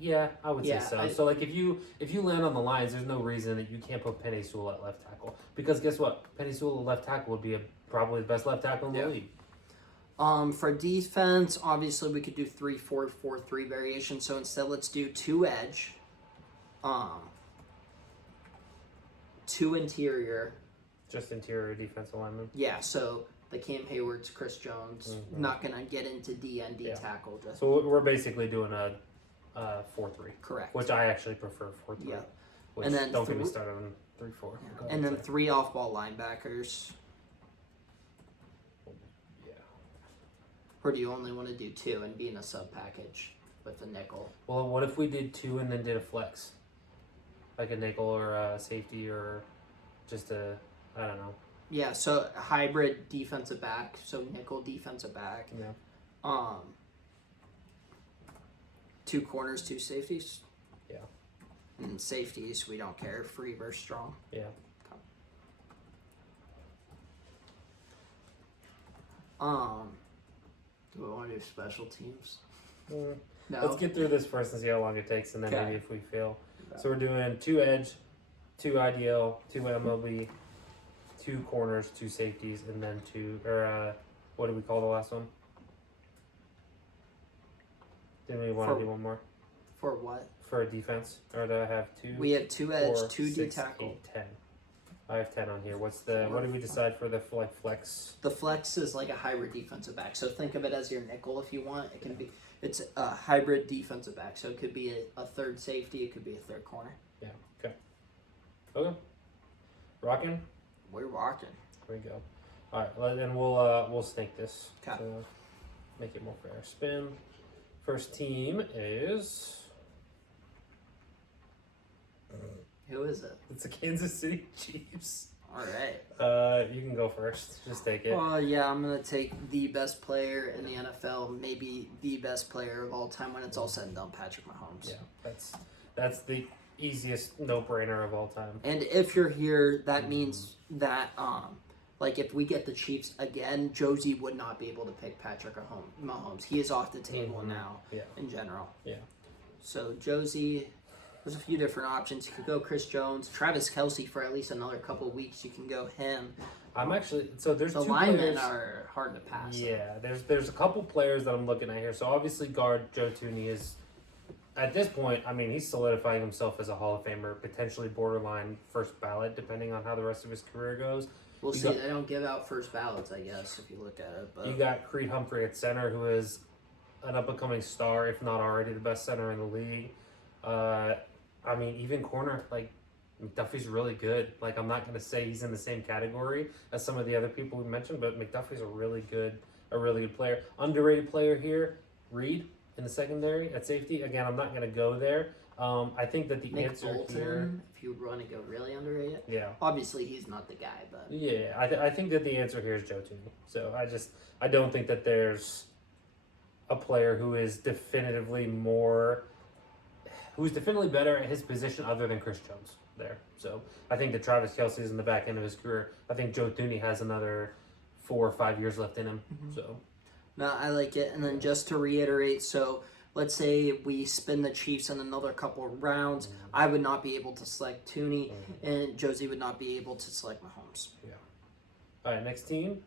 Yeah, I would say so. I- So like if you land on the Lions, there's no reason that you can't put Penei Sewell at left tackle because guess what? Penei Sewell at left tackle would be probably the best left tackle in the league. For defense, obviously we could do 3-4-4-3 variation. So instead, let's do 2 edge, 2 interior. Just interior defensive lineman. Yeah. So the Cam Haywards, Chris Jones, not gonna get into DND tackle. Just So we're basically doing a 4-3. correct. Which I actually prefer 4-3. Yeah. Which And then don't get me started on 3-4. And then 3 off-ball linebackers. Yeah. Or do you only want to do 2 and be in a sub package with a nickel? Well, what if we did 2 and then did a flex, like a nickel or a safety or just a I don't know. Yeah, so hybrid defensive back, so nickel defensive back. Yeah. 2 corners, 2 safeties. Yeah. And safeties, we don't care, free versus strong. Yeah. Do we want to do special teams? No. No. Let's get through this first and see how long it takes, and then Okay. maybe if we fail. So we're doing 2 edge, 2 IDL, 2 MLB, 2 corners, 2 safeties, and then 2 what do we call the last one? Didn't we want to do one more For what? for a defense, or do I have 2? We have 2 edge, 4, 2 D 6, tackle. 8, 10. I have 10 on here. What did we decide for the flex? The flex is like a hybrid defensive back. So think of it as your nickel if you want. It can be, it's a hybrid defensive back. So it could be a third safety. It could be a third corner. Yeah. Okay. Rocking. We're rocking. Here we go. All right. Then we'll snake this. Okay. To make it more fair. Spin. First team is. Who is it? It's the Kansas City Chiefs. All right. You can go first. Just take it. Well, yeah, I'm going to take the best player in the NFL, maybe the best player of all time when it's all said and done, Patrick Mahomes. Yeah, that's the easiest no-brainer of all time. And if you're here, that means that, like, if we get the Chiefs again, Josie would not be able to pick Patrick Mahomes. He is off the table now in general. Yeah. So, Josie, there's a few different options. You could go Chris Jones, Travis Kelce for at least another couple of weeks. You can go him. I'm actually there's the 2 linemen players. are hard to pass. Yeah, there's a couple players that I'm looking at here. So obviously guard Joe Thuney is at this point. I mean, he's solidifying himself as a Hall of Famer, potentially borderline first ballot, depending on how the rest of his career goes. We'll see. They don't give out first ballots, I guess, if you look at it. But You got Creed Humphrey at center, who is an up-and-coming star, if not already the best center in the league. I mean, even corner, like, McDuffie's really good. Like, I'm not going to say he's in the same category as some of the other people we mentioned, but McDuffie's a really good player. Underrated player here, Reed in the secondary at safety. Again, I'm not going to go there. I think that the Nick answer Bolton, here, if you want to go really underrated. yeah, Obviously, he's not the guy, but yeah, I think that the answer here is Joe Tooney. So I don't think that there's a player who's definitively better at his position other than Chris Jones there. So I think that Travis Kelce is in the back end of his career. I think Joe Tooney has another 4 or 5 years left in him. So no, I like it. And then just to reiterate, so let's say we spin the Chiefs in another couple of rounds. I would not be able to select Tooney, and Josie would not be able to select Mahomes. yeah. All right, next team.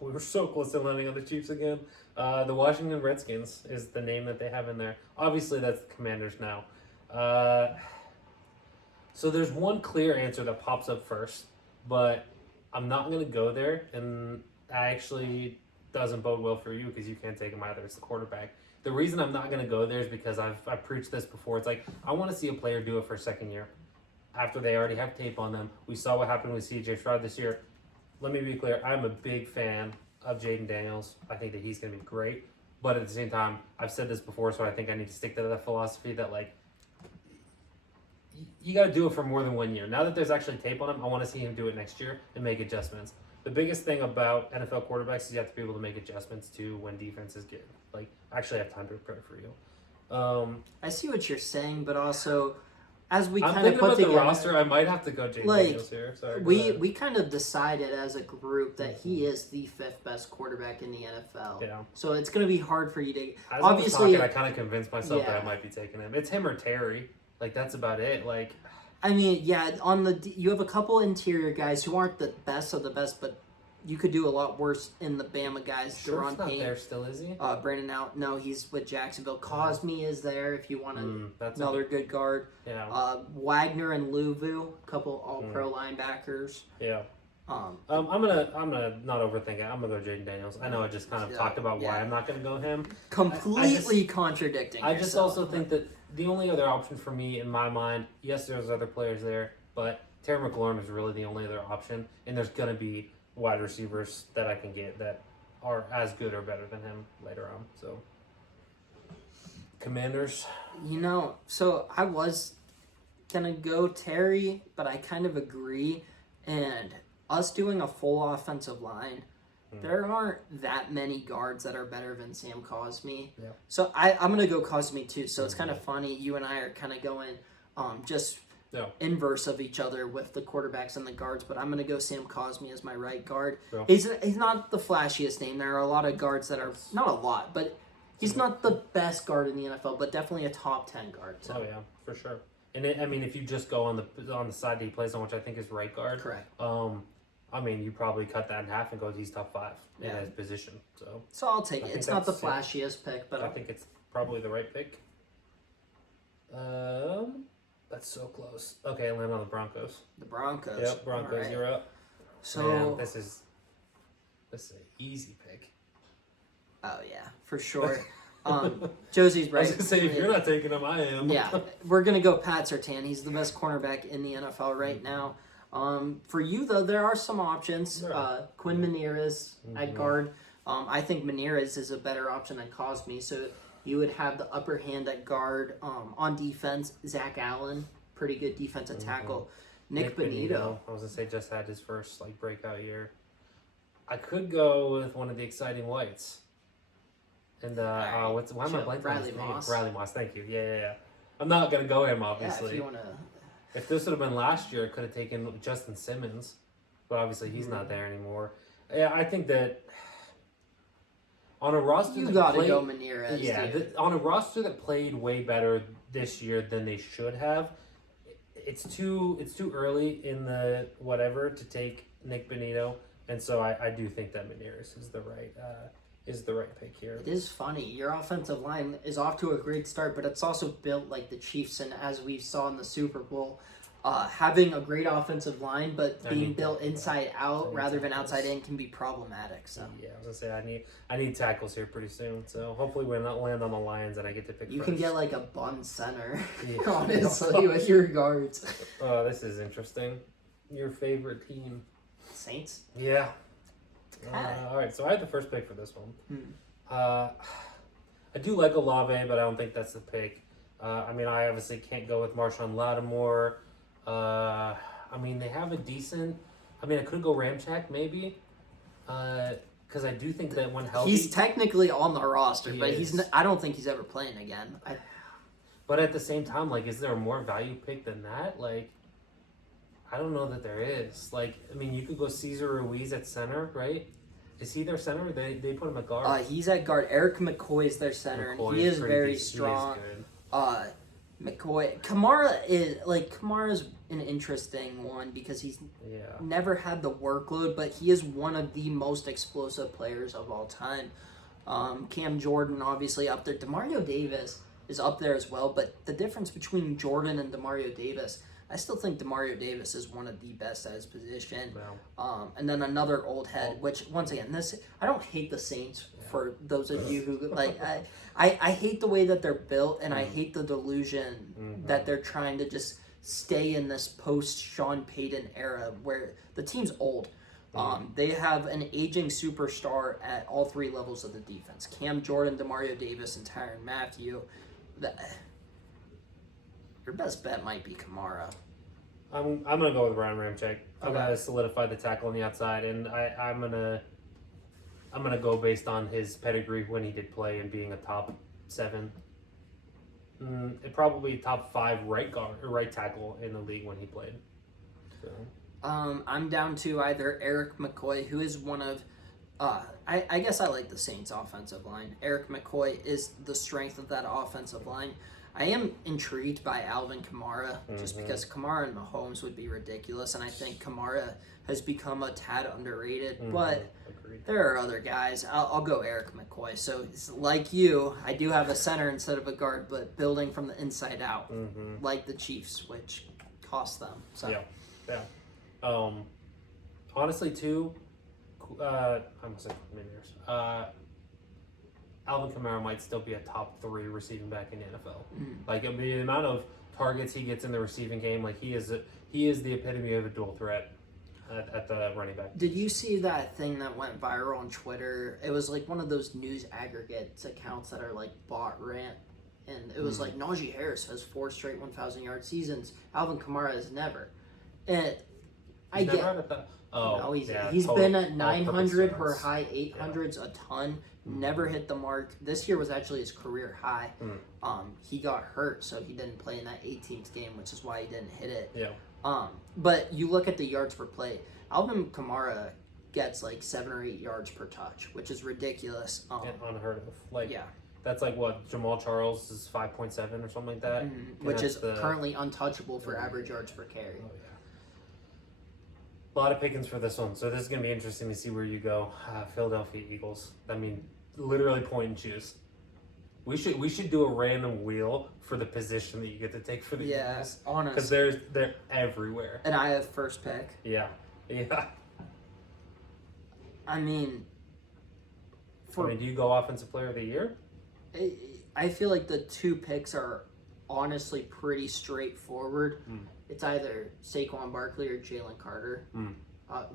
We were so close to landing on the Chiefs again. The Washington Redskins is the name that they have in there. Obviously, that's the Commanders now. So there's one clear answer that pops up first, but I'm not going to go there, and that actually doesn't bode well for you because you can't take him either. It's the quarterback. The reason I'm not going to go there is because I've preached this before. It's like, I want to see a player do it for a second year after they already have tape on them. We saw what happened with C.J. Stroud this year. Let me be clear. I'm a big fan of Jaden Daniels. I think that he's going to be great. But at the same time, I've said this before, so I think I need to stick to that philosophy that, like, you got to do it for more than 1 year. Now that there's actually tape on him, I want to see him do it next year and make adjustments. The biggest thing about NFL quarterbacks is you have to be able to make adjustments to when defenses get, like, actually have time to prepare for you. I see what you're saying, but also, as we I'm kind of thinking put about together, the roster. I might have to go Jaden like, Daniels here. Sorry, we kind of decided as a group that he is the 5th best quarterback in the NFL. Yeah. So it's going to be hard for you to. As Obviously, I kind of convinced myself that yeah. I might be taking him. It's him or Terry. Like, that's about it. Like, I mean, yeah, you have a couple interior guys who aren't the best of the best, but you could do a lot worse in the Bama guys. Sherman's Deron not Payne, there still, is he? Brandon out. No, he's with Jacksonville. Cosme is there if you want That's another good guard. Yeah. Wagner and Louvu, a couple All-Pro linebackers. Yeah. I'm gonna not overthink it. I'm gonna go Jaden Daniels. I know I just kind of talked about why I'm not gonna go him. Completely contradicting. I just also think that the only other option for me in my mind, yes, there's other players there, but Terry McLaurin is really the only other option, and there's gonna be wide receivers that I can get that are as good or better than him later on. So, Commanders. So I was gonna go Terry, but I kind of agree. And us doing a full offensive line, there aren't that many guards that are better than Sam Cosme. Yeah. So I'm gonna go Cosme too. So it's kind of funny. You and I are kind of going just inverse of each other with the quarterbacks and the guards. But I'm gonna go Sam Cosme as my right guard. Yeah. He's not the flashiest name. There are a lot of guards that are not a lot, but he's not the best guard in the NFL, but definitely a top 10 guard. So. Oh yeah, for sure. And if you just go on the side that he plays on, which I think is right guard, Correct. You probably cut that in half and go he's top 5 in his position. So I'll take it. It's not the flashiest pick, but I think it's probably the right pick. That's so close. Okay, I land on the Broncos. The Broncos. Yep, Broncos, right. you're up. So Man, this is an easy pick. Oh yeah, for sure. Josie's right. I was gonna say if you're not taking him, I am. Yeah, we're gonna go Pat Surtain. He's the best cornerback in the NFL right now. For you though, there are some options. Quinn Meinerz at guard. I think Meinerz is a better option than Cosme. So you would have the upper hand at guard. On defense, Zach Allen, pretty good defensive tackle. Nick Bonito. I was gonna say just had his first breakout year. I could go with one of the exciting whites. And why am I blanking on his name? Moss. Bradley Moss. Thank you. Yeah. I'm not gonna go him Yeah, obviously. if you wanna. If this would have been last year, I could have taken Justin Simmons, but obviously he's not there anymore. Yeah, I think that on a roster You that gotta played, go Meinerz. yeah, dude. on a roster that played way better this year than they should have, it's too early in the whatever to take Nick Bonito, and so I do think that Meinerz is the right pick here. It is funny. Your offensive line is off to a great start, but it's also built like the Chiefs, and as we saw in the Super Bowl, having a great offensive line, but I being need built that. inside out I need rather than tackles. outside in can be problematic. So Yeah, I was gonna say I need tackles here pretty soon. So hopefully when I land on the Lions and I get to pick. you first. can get like a bun center, Yeah. honestly, with your guards. Oh, this is interesting. Your favorite team? Saints. Yeah. Okay. All right, so I had the first pick for this one. Hmm. I do like Olave, but I don't think that's the pick. I mean, I obviously can't go with Marshawn Lattimore. I mean, they have a decent. I mean, I could go Ramchak maybe, because I do think that when healthy, He's technically on the roster, He but is. I don't think he's ever playing again. but at the same time, like, is there a more value pick than that? Like, I don't know that there is. Like, I mean, you could go Cesar Ruiz at center, right? Is he their center? They put him at guard. He's at guard. Eric McCoy is their center, McCoy and he is pretty very decent. He is strong. good. Kamara's an interesting one because he's Yeah. never had the workload, but he is one of the most explosive players of all time. Cam Jordan obviously up there. Demario Davis is up there as well, but the difference between Jordan and Demario Davis, I still think Demario Davis is one of the best at his position. Well, And then another old head, which once again, I don't hate the Saints for those of you who like I hate the way that they're built, and I hate the delusion that they're trying to just stay in this post Sean Payton era where the team's old. They have an aging superstar at all three levels of the defense: Cam Jordan, Demario Davis, and Tyrann Mathieu. Your best bet might be Kamara. I'm gonna go with Ryan Ramczyk. I'm Okay. gonna solidify the tackle on the outside, and I'm gonna go based on his pedigree when he did play and being a top 7. Probably top 5 right guard or right tackle in the league when he played. So. I'm down to either Eric McCoy, who is one of, I guess I like the Saints' offensive line. Eric McCoy is the strength of that offensive line. I am intrigued by Alvin Kamara, just because Kamara and Mahomes would be ridiculous, and I think Kamara has become a tad underrated, but Agreed. there are other guys. I'll go Eric McCoy. So, it's like you, I do have a center instead of a guard, but building from the inside out, like the Chiefs, which cost them. So. Yeah. Honestly, too, I almost said Coordinators. Alvin Kamara might still be a top 3 receiving back in the NFL. Like, I mean, the amount of targets he gets in the receiving game, like he is the epitome of a dual threat at the running back. Did you see that thing that went viral on Twitter? It was like one of those news aggregates accounts that are like bot rant. And it was like Najee Harris has 4 straight 1,000-yard seasons. Alvin Kamara has never. And I He's get. never had No, he's total- been at all 900 purpose or yards. high 800s a ton. Never hit the mark. This year was actually his career high. He got hurt, so he didn't play in that 18th game, which is why he didn't hit it. Yeah. But you look at the yards per play. Alvin Kamara gets like 7 or 8 yards per touch, which is ridiculous. And unheard of. Like, Yeah. that's like what Jamal Charles is 5.7 or something like that. Which is that's currently untouchable for average yards per carry. Oh, yeah. A lot of pickings for this one, so this is going to be interesting to see where you go. Philadelphia Eagles. I mean, literally point and choose. We should do a random wheel for the position that you get to take for the Yeah, Eagles, honestly. because they're everywhere. And I have first pick. Yeah. I mean, Do you go offensive player of the year? I feel like the 2 picks are honestly pretty straightforward. It's either Saquon Barkley or Jalen Carter.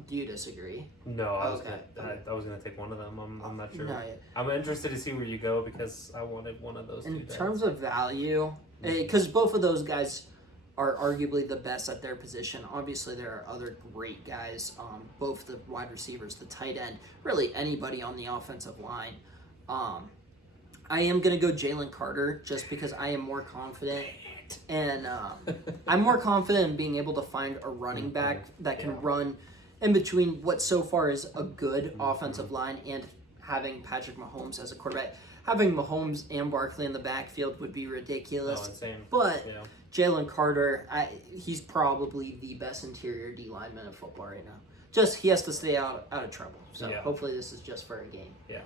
Do you disagree? No, I was Okay. I was gonna take one of them. I'm not sure. No, yeah. I'm interested to see where you go because I wanted one of those. two In guys. terms of value, because both of those guys are arguably the best at their position. Obviously, there are other great guys, both the wide receivers, the tight end, really anybody on the offensive line. I am going to go Jalen Carter just because I am more confident. And I'm more confident in being able to find a running back that can run in between what so far is a good offensive line and having Patrick Mahomes as a quarterback. Having Mahomes and Barkley in the backfield would be ridiculous. Oh, insane. But Yeah. Jalen Carter, he's probably the best interior D lineman in football right now. Just he has to stay out of trouble. So Yeah. hopefully this is just for a game. Yeah.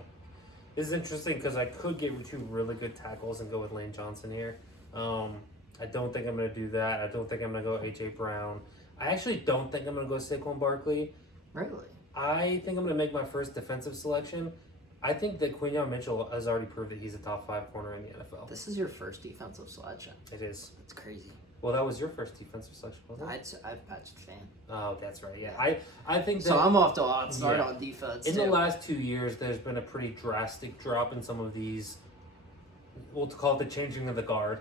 This is interesting because I could get 2 really good tackles and go with Lane Johnson here. I don't think I'm going to do that. I don't think I'm going to go A.J. Brown. I actually don't think I'm going to go Saquon Barkley. Really? I think I'm going to make my first defensive selection. I think that Quinyon Mitchell has already proved that he's a top 5 corner in the NFL. This is your first defensive selection. It is. That's crazy. Well, that was your first defensive selection, wasn't it? I'm a Patrick fan. Oh, that's right. Yeah, I think that So I'm off to a hot start Yeah. on defense. in too. the last 2 years, there's been a pretty drastic drop in some of these. We'll call it the changing of the guard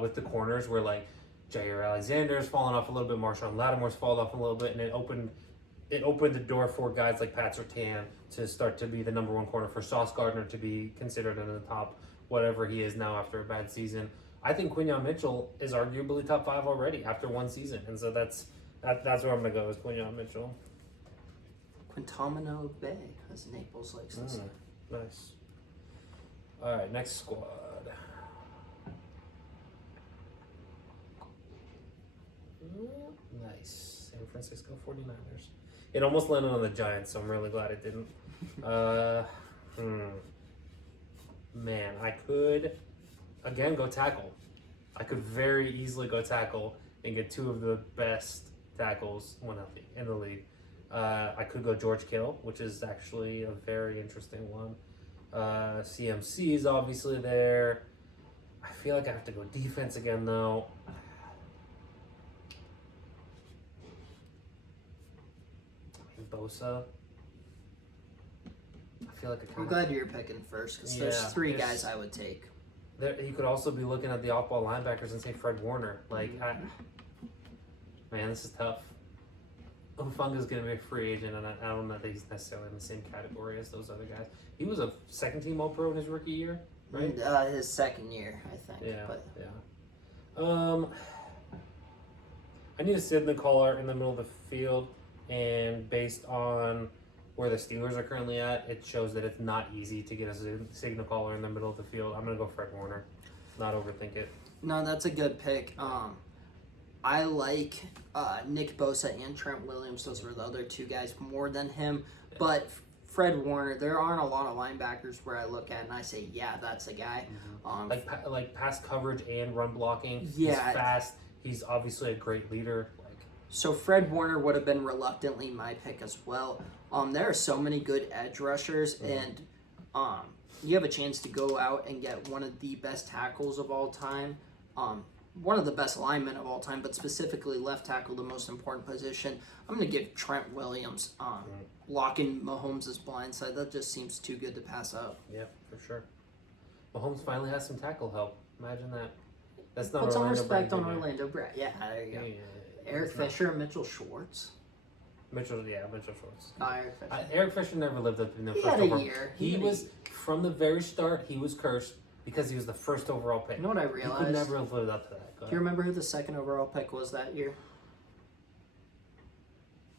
with the corners, where like Jair Alexander's fallen off a little bit, Marshawn Lattimore's fallen off a little bit, and it opened the door for guys like Pat Surtain to start to be the number 1 corner, for Sauce Gardner to be considered in the top whatever he is now after a bad season. I think Quinyon Mitchell is arguably top 5 already after 1 season, and so that's where I'm gonna go is Quinyon Mitchell. Quintamino Bay, as Naples likes to say. Nice. All right, next squad. Nice. San Francisco 49ers. It almost landed on the Giants, so I'm really glad it didn't. Man, I could, again, go tackle. I could very easily go tackle and get 2 of the best tackles in the league. I could go George Kittle, which is actually a very interesting one. CMC is obviously there. I feel like I have to go defense again, though. Bosa. I feel like I'm glad you're picking first because there's 3 guys I would take. You could also be looking at the off-ball linebackers and say Fred Warner. Man, this is tough. Ufunga's going to be a free agent, and I don't know that he's necessarily in the same category as those other guys. He was a second-team All-Pro in his rookie year, right? His second year, I think. Yeah, But yeah. I need a signal caller in the middle of the field, and based on where the Steelers are currently at, it shows that it's not easy to get a signal caller in the middle of the field. I'm going to go Fred Warner. Not overthink it. No, that's a good pick. I like Nick Bosa and Trent Williams. Those were the other 2 guys more than him. Yeah. But Fred Warner, there aren't a lot of linebackers where I look at and I say, yeah, that's a guy. Like pass coverage and run blocking. Yeah. He's fast. He's obviously a great leader. So Fred Warner would have been reluctantly my pick as well. There are so many good edge rushers, and you have a chance to go out and get one of the best tackles of all time, one of the best linemen of all time, but specifically left tackle, the most important position. I'm going to give Trent Williams blocking Mahomes' blindside. That just seems too good to pass up. Yeah, for sure. Mahomes finally has some tackle help. Imagine that. That's not Put some Orlando respect Brown on Jr. Orlando Brown. Yeah, there you go. Yeah. Eric Fisher and Mitchell Schwartz. Mitchell Schwartz. Eric Fisher. Eric Fisher never lived up in the He first had a overall. year. He was, from the very start, he was cursed because he was the first overall pick. You know what I He realized? could never have lived up to that. Do you remember who the second overall pick was that year?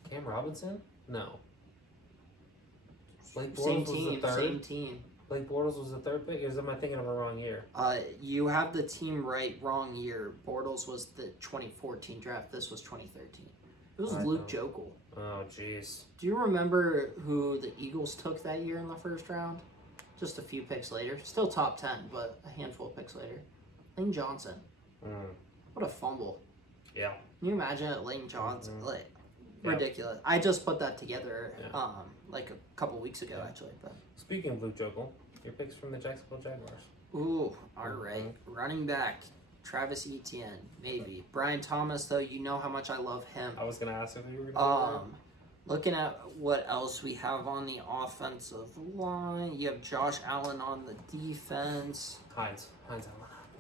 Cam Robinson? No. Blake Bortles Same was team, the third. same team. Blake Bortles was the 3rd pick? Or am I thinking of a wrong year? You have the team right, wrong year. Bortles was the 2014 draft. This was 2013. It was Luke Jokel. Oh, jeez. Do you remember who the Eagles took that year in the first round? Just a few picks later. Still top 10, but a handful of picks later. Lane Johnson. What a fumble. Yeah. Can you imagine it, Lane Johnson? Mm-hmm. Like, Yeah. ridiculous. I just put that together Yeah. like a couple weeks ago, actually. But Speaking of Luke Jokel, your picks from the Jacksonville Jaguars. ooh, all right. Running back, Travis Etienne, maybe. Brian Thomas, though, you know how much I love him. I was going to ask if you were going to Looking at what else we have on the offensive line, you have Josh Allen on the defense. Hines Allen.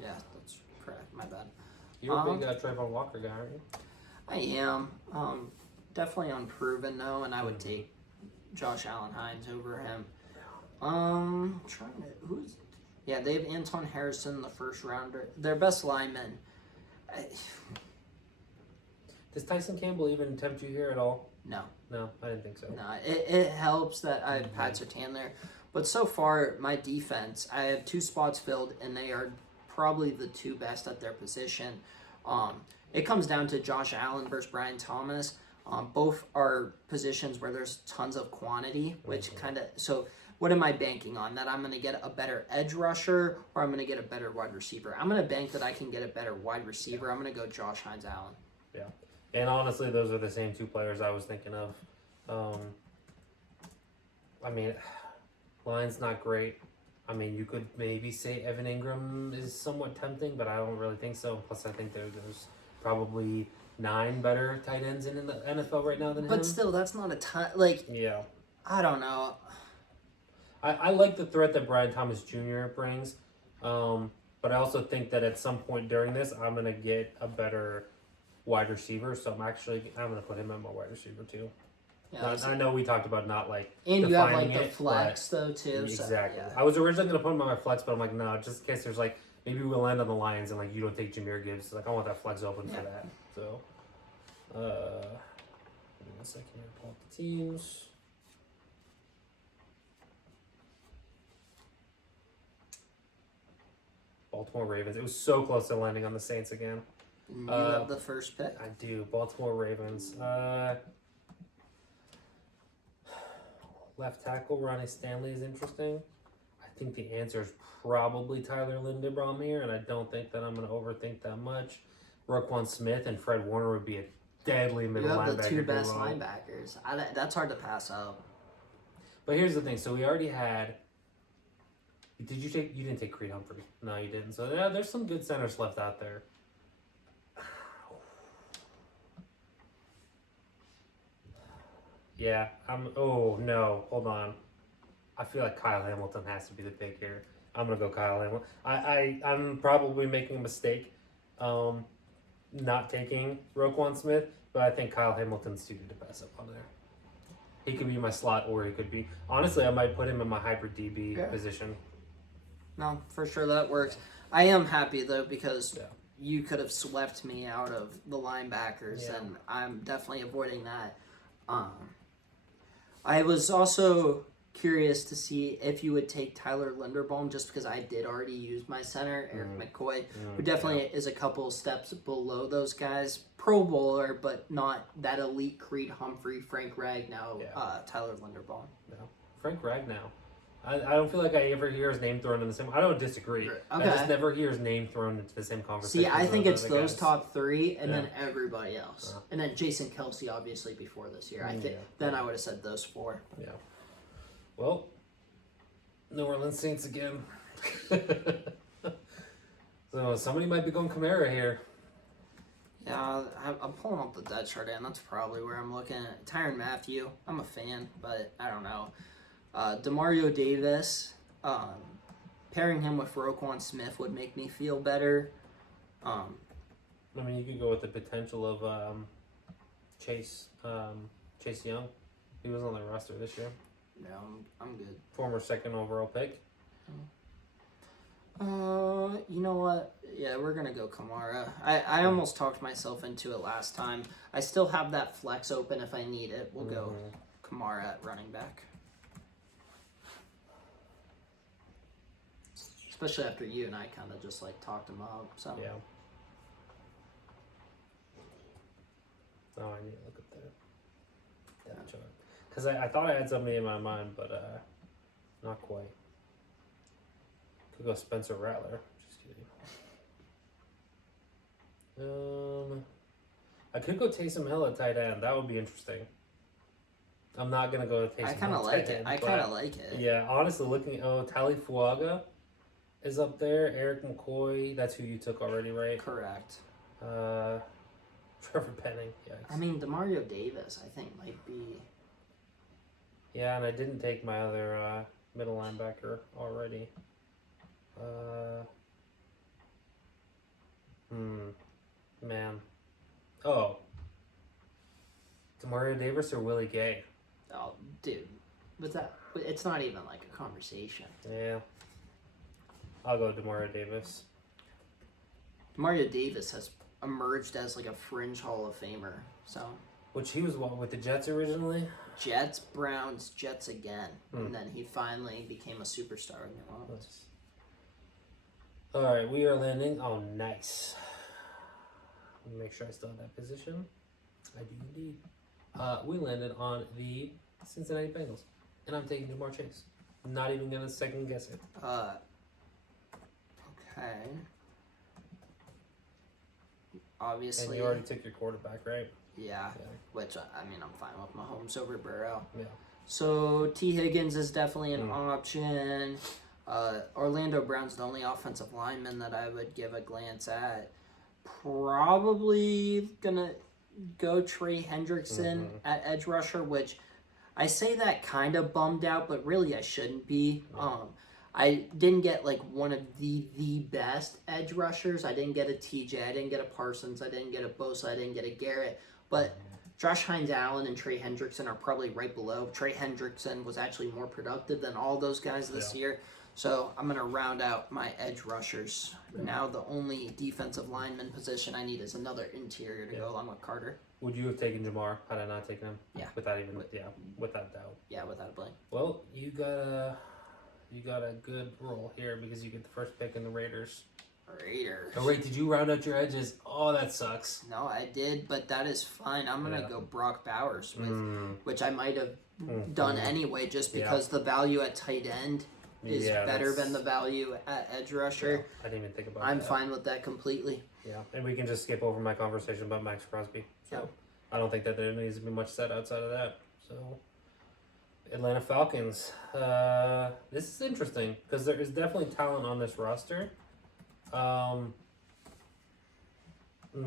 Yeah, that's correct. My bad. You're a big Trayvon Walker guy, aren't you? I am. Definitely unproven, though, and I would take Josh Allen Hines over him. Yeah, they have Anton Harrison, the first rounder. Their best lineman. Does Tyson Campbell even tempt you here at all? No. No, I didn't think so. No, it helps that I have Pat Surtain there. But so far, my defense, I have 2 spots filled, and they are probably the 2 best at their position. It comes down to Josh Allen versus Brian Thomas. Both are positions where there's tons of quantity, which kind of... So what am I banking on? That I'm going to get a better edge rusher or I'm going to get a better wide receiver? I'm going to bank that I can get a better wide receiver. I'm going to go Josh Hines Allen. Yeah. And honestly, those are the same two players I was thinking of. I mean, line's not great. I mean, you could maybe say Evan Ingram is somewhat tempting, but I don't really think so. Plus, I think there's probably 9 better tight ends in the NFL right now than him. But still, that's not a ton. Like, Yeah. I don't know. I like the threat that Brian Thomas Jr. brings, but I also think that at some point during this, I'm going to get a better wide receiver. So I'm going to put him at my wide receiver too. Yeah, I know we talked about not like and you have like defining the it, flex though too. Exactly. So, yeah. I was originally going to put him on my flex, but I'm like, no, just in case there's like, maybe we'll land on the Lions and like you don't take Jahmyr Gibbs. Like I want that flex open for that. So, give me a second here. Pull up the teams. Baltimore Ravens. It was so close to landing on the Saints again. You have the first pick. I do. Baltimore Ravens. Left tackle Ronnie Stanley is interesting. I think the answer is probably Tyler Linderbaum here, and I don't think that I'm going to overthink that much. Roquan Smith and Fred Warner would be a deadly middle linebacker. You have the two best duo. linebackers. That's hard to pass up. But here's the thing. So we already had. You didn't take Creed Humphrey. No, you didn't. So yeah, there's some good centers left out there. Yeah, oh no, hold on. I feel like Kyle Hamilton has to be the pick here. I'm gonna go Kyle Hamilton. I'm probably making a mistake, not taking Roquan Smith, but I think Kyle Hamilton's suited to pass up on there. He could be my slot, or he could be. Honestly, I might put him in my hybrid DB position. No, for sure that works. I am happy though because you could have swept me out of the linebackers, and I'm definitely avoiding that. I was also curious to see if you would take Tyler Linderbaum just because I did already use my center, Eric McCoy, who definitely is a couple steps below those guys. Pro Bowler, but not that elite Creed Humphrey, Frank Ragnow, Tyler Linderbaum. Yeah. Frank Ragnow. I don't feel like I ever hear his name thrown in the same. I don't disagree. Okay. I just never hear his name thrown into the same conversation. See, I think it's those top 3 and then everybody else. And then Jason Kelsey, obviously, before this year. I think then I would have said those 4. Yeah. Well, New Orleans Saints again. So somebody might be going Kamara here. Yeah, I'm pulling up the depth chart, and that's probably where I'm looking at. Tyrann Mathieu, I'm a fan, but I don't know. Demario Davis, pairing him with Roquan Smith would make me feel better. I mean, you could go with the potential of Chase Young. He was on the roster this year. No, I'm good. Former 2nd overall pick. You know what? Yeah, we're gonna go Kamara. I almost talked myself into it last time. I still have that flex open if I need it. We'll go Kamara at running back. Especially after you and I kind of just like talked him up. So yeah. Oh, I need to look at the depth chart because I thought I had something in my mind, but not quite. Could go Spencer Rattler. Just kidding. I could go Taysom Hill at tight end. That would be interesting. I'm not gonna go with Taysom Hill. I kind of like it. I kind of like it. Yeah, honestly, Tali Fuaga is up there. Eric McCoy. That's who you took already, right? Correct. Trevor Penning. Yikes. I mean, Demario Davis, I think might be. Yeah, and I didn't take my other middle linebacker already. Man. Oh. Demario Davis or Willie Gay? Oh, dude. It's not even like a conversation. Yeah. I'll go Demario Davis. Demario Davis has emerged as like a fringe Hall of Famer. So. Which he was with the Jets originally? Jets, Browns, Jets again. And then he finally became a superstar in New Orleans. Alright, we are landing. Oh, nice. Let me make sure I still have that position. I do indeed. We landed on the Cincinnati Bengals. And I'm taking Jamar Chase. Not even gonna second guess it. Okay. Obviously. And you already took your quarterback, right? Yeah. Which, I mean, I'm fine with Mahomes over Burrow. Yeah. So, T. Higgins is definitely an option. Orlando Brown's the only offensive lineman that I would give a glance at. Probably gonna go Trey Hendrickson at edge rusher, which I say that kind of bummed out, but really I shouldn't be. I didn't get like one of the best edge rushers. I didn't get a TJ, I didn't get a Parsons, I didn't get a Bosa, I didn't get a Garrett, but Josh Hines-Allen and Trey Hendrickson are probably right below. Trey Hendrickson was actually more productive than all those guys this year. So I'm going to round out my edge rushers. Now the only defensive lineman position I need is another interior to go along with Carter. Would you have taken Jamar had I not taken him? Yeah. Without doubt. Yeah, without a blame. Well, you got a good roll here because you get the first pick in the Raiders. Oh wait, did you round out your edges? Oh, that sucks. No, I did, but that is fine. I'm gonna go Brock Bowers with, which I might have done anyway, just because the value at tight end is better than the value at edge rusher. I didn't even think about I'm that. fine with that completely. Yeah, and we can just skip over my conversation about Max Crosby. So I don't think that there needs to be much said outside of that. So Atlanta Falcons. This is interesting because there is definitely talent on this roster. I'm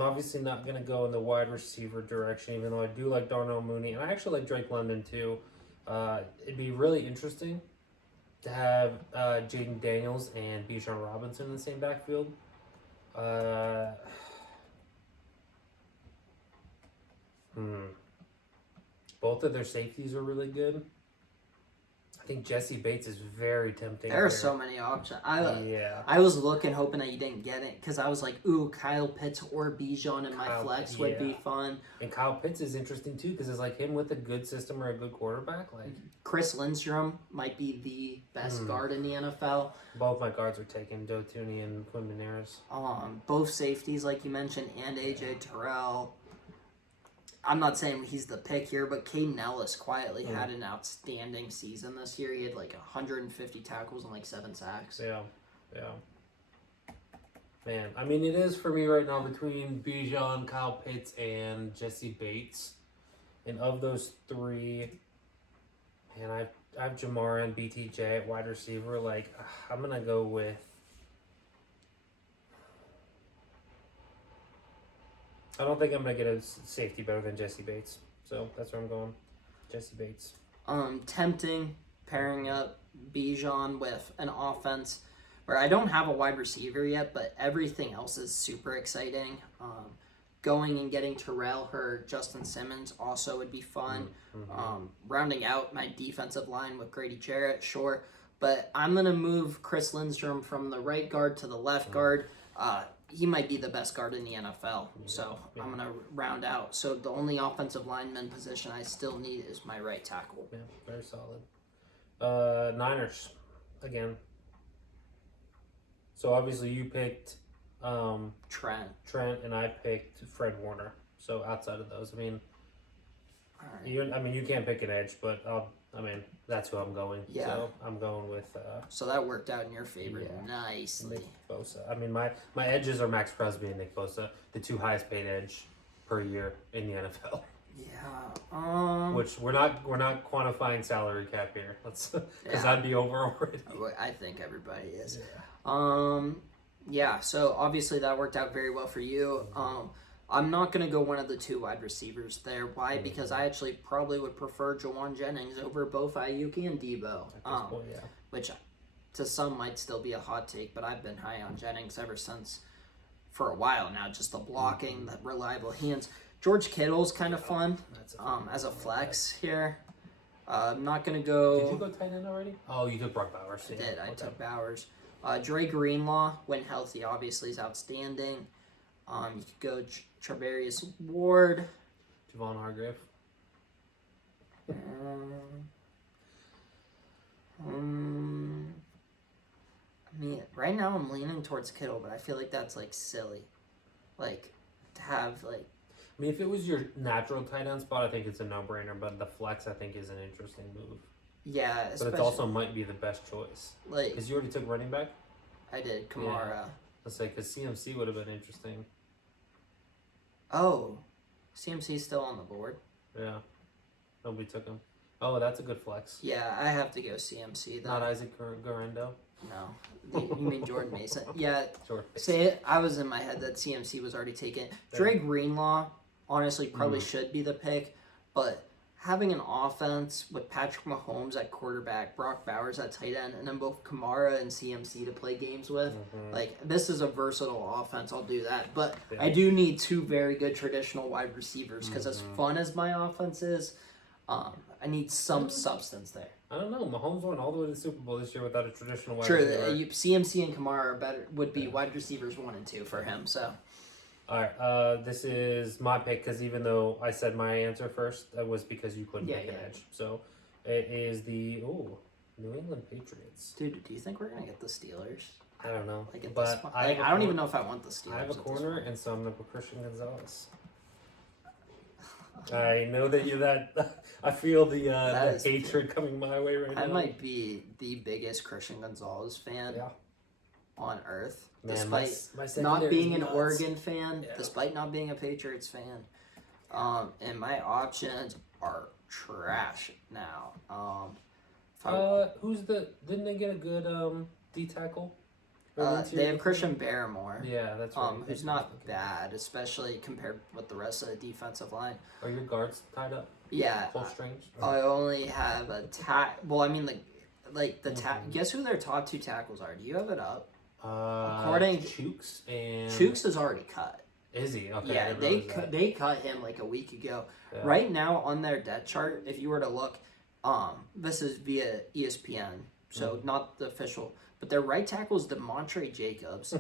obviously not going to go in the wide receiver direction, even though I do like Darnell Mooney, and I actually like Drake London too. It'd be really interesting to have Jaden Daniels and Bijan Robinson in the same backfield. Both of their safeties are really good. I think Jesse Bates is very tempting. There are so many options. I was looking, hoping that you didn't get it, because I was like, ooh, Kyle Pitts or Bijan in my flex would be fun. And Kyle Pitts is interesting too, because it's like him with a good system or a good quarterback. Like Chris Lindstrom might be the best guard in the NFL. Both my guards are taken, Joe Tooney and Quinn Meinerz. Both safeties, like you mentioned, and AJ Terrell. I'm not saying he's the pick here, but Caden Ellis quietly had an outstanding season this year. He had like 150 tackles and like 7 sacks. Yeah. Man, I mean, it is for me right now between Bijan, Kyle Pitts, and Jesse Bates. And of those three, man, I have Jamar and BTJ at wide receiver. Like, I'm going to go with... I don't think I'm going to get a safety better than Jesse Bates. So that's where I'm going. Jesse Bates. Tempting pairing up Bijan with an offense where I don't have a wide receiver yet, but everything else is super exciting. Going and getting Terrell or Justin Simmons also would be fun. Rounding out my defensive line with Grady Jarrett, sure. But I'm going to move Chris Lindstrom from the right guard to the left guard. He might be the best guard in the NFL. So I'm going to round out. So the only offensive lineman position I still need is my right tackle. Yeah, very solid. Niners, again. So obviously you picked Trent, and I picked Fred Warner. So outside of those, I mean, right. you can't pick an edge, but that's who I'm going. Yeah. So I'm going with. So that worked out in your favor nicely. Nick Bosa. I mean, my edges are Max Crosby and Nick Bosa, the two highest paid edge per year in the NFL. Yeah. Which we're not quantifying salary cap here. Let's because I'd be over already. I think everybody is. Yeah. So obviously that worked out very well for you. I'm not going to go one of the two wide receivers there. Why? Because I actually probably would prefer Jawan Jennings over both Ayuk and Debo. Which to some might still be a hot take, but I've been high on Jennings ever since for a while now. Just the blocking, the reliable hands. George Kittle's kind of fun as a flex here. I'm not going to go... Did you go tight end already? Oh, you took Brock Bowers. I did. I took Bowers. Dre Greenlaw, when healthy, obviously is outstanding. You could go Travarius Ward. Javon Hargrave. I mean, right now I'm leaning towards Kittle, but I feel like that's like silly. Like, to have like... I mean, if it was your natural tight end spot, I think it's a no-brainer, but the flex, I think, is an interesting move. Yeah, but especially it also might be the best choice like because you already took running back. I did Kamara. Let's say because CMC would have been interesting. Oh, CMC's still on the board. Yeah, nobody took him. Oh, that's a good flex. Yeah, I have to go CMC then. Not Isaac Garendo. No, you mean Jordan Mason? Yeah, Sure. say it. I was in my head that CMC was already taken. Dre Greenlaw, honestly, probably should be the pick, but having an offense with Patrick Mahomes at quarterback, Brock Bowers at tight end, and then both Kamara and CMC to play games with, like this is a versatile offense. I'll do that, but I do need two very good traditional wide receivers because as fun as my offense is, I need some substance there. I don't know. Mahomes went all the way to the Super Bowl this year without a traditional wide Sure, receiver. CMC and Kamara are better. Would be wide receivers 1 and 2 for him. So. All right, this is my pick because even though I said my answer first, that was because you couldn't make an edge. So it is the New England Patriots. Dude, do you think we're gonna get the Steelers? I don't know, Like at but this point, I don't even know if I want the Steelers. I have a at this corner, point. and so I'm gonna put Christian Gonzalez. I know that you that I feel the is hatred coming my way right now. I might be the biggest Christian Gonzalez fan on earth, Man, despite my not secondary being is an nuts. Oregon fan, Yeah. despite not being a Patriots fan. And my options are trash now. Who's the? Didn't they get a good D tackle? They have Christian Barrymore. Yeah, that's right. Who's not bad, especially compared with the rest of the defensive line. Are your guards tied up? Yeah, Full strings? I only have a Well, I mean, like the Guess who their top 2 tackles are? Do you have it up? According Chooks and Chooks is already cut. Is he? Okay. Yeah, I didn't they realize that. they cut him like a week ago. Yeah. Right now on their depth chart, if you were to look, this is via ESPN, so not the official. But their right tackle is DeMontre Jacobs.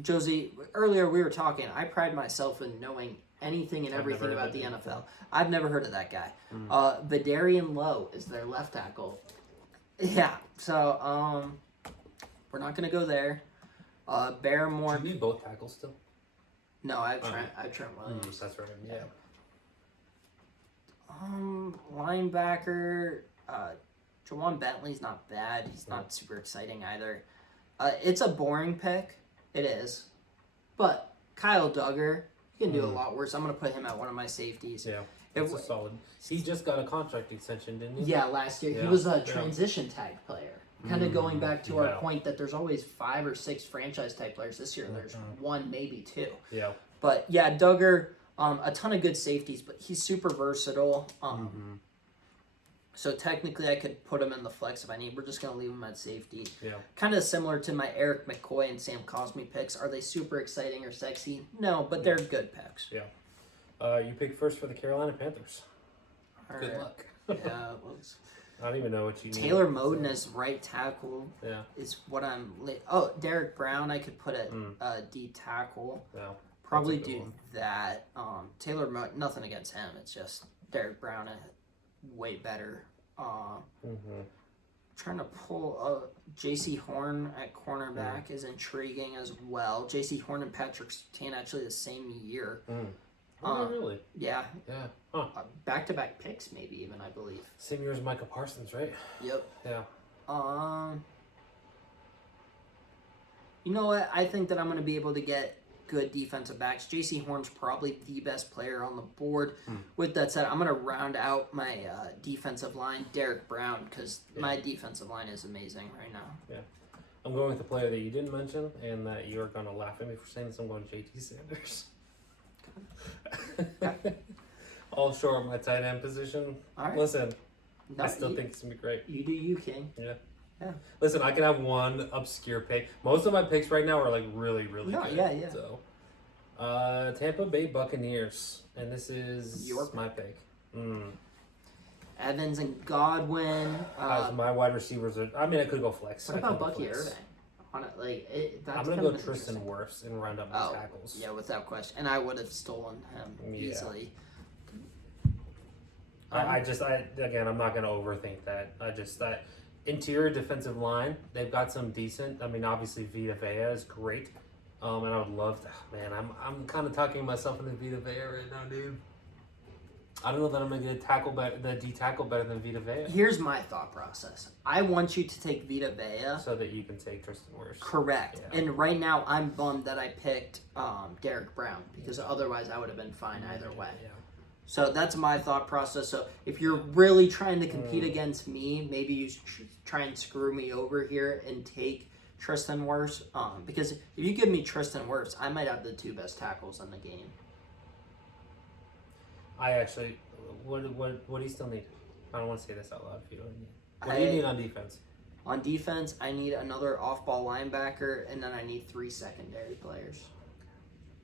Josie, earlier we were talking. I pride myself in knowing anything and everything never about heard the of NFL. I've never heard of that guy. Vidarian Lowe is their left tackle. Yeah, so we're not gonna go there. Barrymore. Do you need both tackles still? No, I have Trent Williams. That's right. Yeah. Linebacker. Jawan Bentley's not bad. He's not super exciting either. It's a boring pick. It is. But Kyle Duggar, he can do a lot worse. I'm going to put him at one of my safeties. Yeah. It's a solid. He just got a contract extension, didn't he? Yeah, last year. He Yeah. was a transition tag player. Kind of going back to our Yeah. point that there's always 5 or 6 franchise type players. This year there's 1, maybe 2. Yeah. But yeah, Duggar, a ton of good safeties, but he's super versatile. So technically I could put him in the flex if I need. We're just going to leave him at safety. Yeah. Kind of similar to my Eric McCoy and Sam Cosmi picks. Are they super exciting or sexy? No, but they're good picks. Yeah. You pick first for the Carolina Panthers. All Good right. luck. Yeah, I don't even know what you need. Taylor Moden as right tackle Yeah. is what I'm... Oh, Derek Brown I could put at D tackle. Yeah. Probably That's a good do one. that. Taylor Moden, nothing against him. It's just Derek Brown way better. Trying to pull J.C. Horn at cornerback is intriguing as well. J.C. Horn and Patrick Surtain actually the same year. Oh, really? Yeah, Yeah. Huh. back-to-back picks maybe even, I believe. Same year as Micah Parsons, right? Yep. Yeah. You know what? I think that I'm going to be able to get good defensive backs. J.C. Horn's probably the best player on the board. With that said, I'm going to round out my defensive line, Derek Brown, because my defensive line is amazing right now. Yeah. I'm going with the player that you didn't mention and that you're going to laugh at me for saying this. I'm going JT Sanders. All short my tight end position. All right. Listen, No, I still you, think it's going to be great. you do you, King. Yeah. Yeah. Listen, I can have one obscure pick. Most of my picks right now are like really, really No, good. yeah. So, Tampa Bay Buccaneers, and this is Your pick. my pick. Evans and Godwin. My wide receivers are. I mean, I could go flex. What I about could go Bucky flex. Irving? That's I'm gonna kind go of Tristan interesting. Wirfs and round up my tackles. Yeah, without question. And I would have stolen him Yeah. easily. Again, I'm not gonna overthink that. That interior defensive line, they've got some decent. I mean, obviously Vita Vea is great, and I would love to. Man, I'm kind of talking myself into Vita Vea right now, dude. I don't know that I'm gonna get the D tackle better than Vita Vea, Here's my thought process. I want you to take Vita Vea. so that you can take Tristan Wirfs. Correct. Yeah. And right now, I'm bummed that I picked Derek Brown because otherwise I would have been fine either way. Yeah. So that's my thought process. So if you're really trying to compete against me, maybe you try and screw me over here and take Tristan Wirfs. Because if you give me Tristan Wirfs, I might have the 2 best tackles in the game. I actually, what do you still need? I don't want to say this out loud if you don't need. What do you need on defense? On defense, I need another off-ball linebacker, and then I need 3 secondary players.